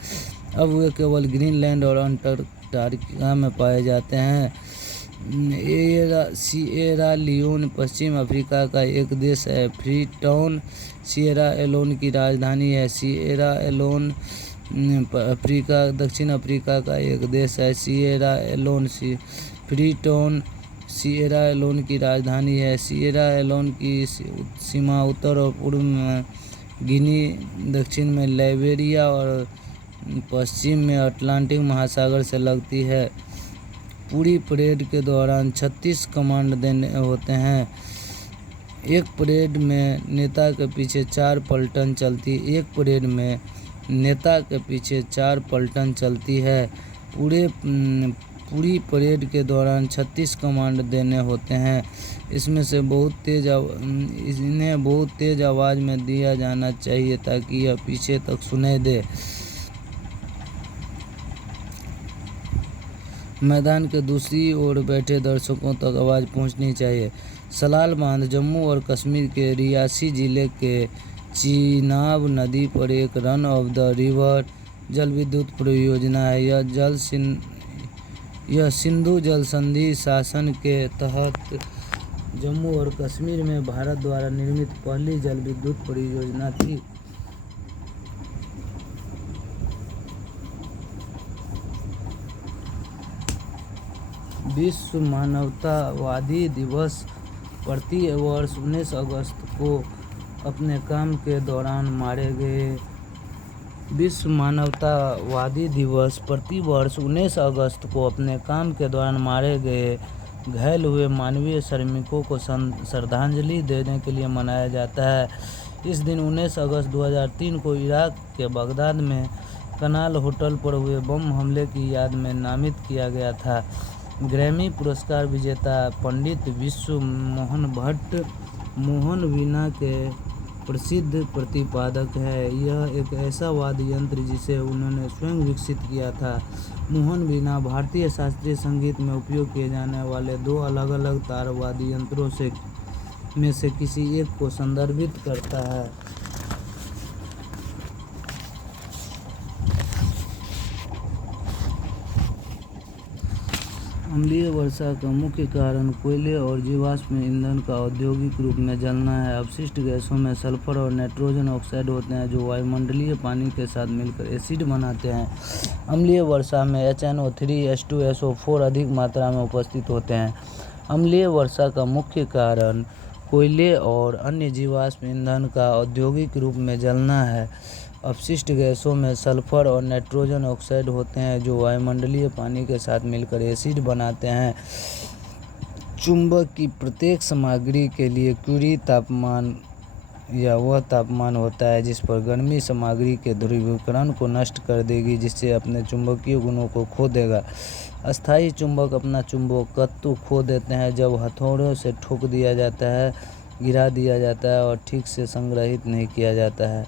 अब वे केवल ग्रीनलैंड और अंटार्कटिका में पाए जाते हैं। सिएरा लियोन पश्चिम अफ्रीका का एक देश है। फ्रीटाउन सिएरा एलोन की राजधानी है। सिएरा एलोन दक्षिण अफ्रीका का एक देश है। Sierra Leone Freetown Sierra Leone की राजधानी है। सिएरा एलोन की सीमा उत्तर और पूर्व में गिनी, दक्षिण में लाइबेरिया और पश्चिम में अटलांटिक महासागर से लगती है। पूरी परेड के दौरान 36 कमांड देने होते हैं। एक परेड में नेता के पीछे 4 पलटन चलती एक परेड में नेता के पीछे 4 पलटन चलती है। पूरी परेड के दौरान 36 कमांड देने होते हैं। इन्हें बहुत तेज आवाज़ में दिया जाना चाहिए ताकि यह पीछे तक सुनाई दे। मैदान के दूसरी ओर बैठे दर्शकों तक आवाज़ पहुंचनी चाहिए। सलाल बांध जम्मू और कश्मीर के रियासी जिले के चीनाब नदी पर एक रन ऑफ द रिवर जल विद्युत परियोजना है। यह सिंधु जल संधि शासन के तहत जम्मू और कश्मीर में भारत द्वारा निर्मित पहली जल विद्युत परियोजना थी। विश्व मानवतावादी दिवस प्रति वर्ष 19 अगस्त को अपने काम के दौरान मारे गए। विश्व मानवतावादी दिवस प्रति वर्ष 19 अगस्त को अपने काम के दौरान मारे गए घायल हुए मानवीय श्रमिकों को श्रद्धांजलि देने के लिए मनाया जाता है। इस दिन 19 अगस्त 2003 को इराक के बगदाद में कनाल होटल पर हुए बम हमले की याद में नामित किया गया था। ग्रैमी पुरस्कार विजेता पंडित विश्व मोहन भट्ट मोहन वीणा के प्रसिद्ध प्रतिपादक है। यह एक ऐसा वाद्य यंत्र जिसे उन्होंने स्वयं विकसित किया था। मोहन वीणा भारतीय शास्त्रीय संगीत में उपयोग किए जाने वाले 2 अलग-अलग तार वाद्य यंत्रों में से किसी एक को संदर्भित करता है। अम्लीय वर्षा का मुख्य कारण कोयले और जीवाश्म ईंधन का औद्योगिक रूप में जलना है। अपशिष्ट गैसों में सल्फर और नाइट्रोजन ऑक्साइड होते हैं जो वायुमंडलीय पानी के साथ मिलकर एसिड बनाते हैं। अम्लीय वर्षा में HNO3, H2SO4 अधिक मात्रा में उपस्थित होते हैं। अम्लीय वर्षा का मुख्य कारण कोयले और अन्य जीवाश्म ईंधन का औद्योगिक रूप में जलना है। अपशिष्ट गैसों में सल्फर और नाइट्रोजन ऑक्साइड होते हैं जो वायुमंडलीय पानी के साथ मिलकर एसिड बनाते हैं। चुंबक की प्रत्येक सामग्री के लिए क्यूरी तापमान या वह तापमान होता है जिस पर गर्मी सामग्री के ध्रुवीकरण को नष्ट कर देगी, जिससे अपने चुंबकीय गुणों को खो देगा। अस्थायी चुंबक अपना चुंबकत्व खो देते हैं जब हथौड़ों से ठोक दिया जाता है, गिरा दिया जाता है और ठीक से संग्रहित नहीं किया जाता है।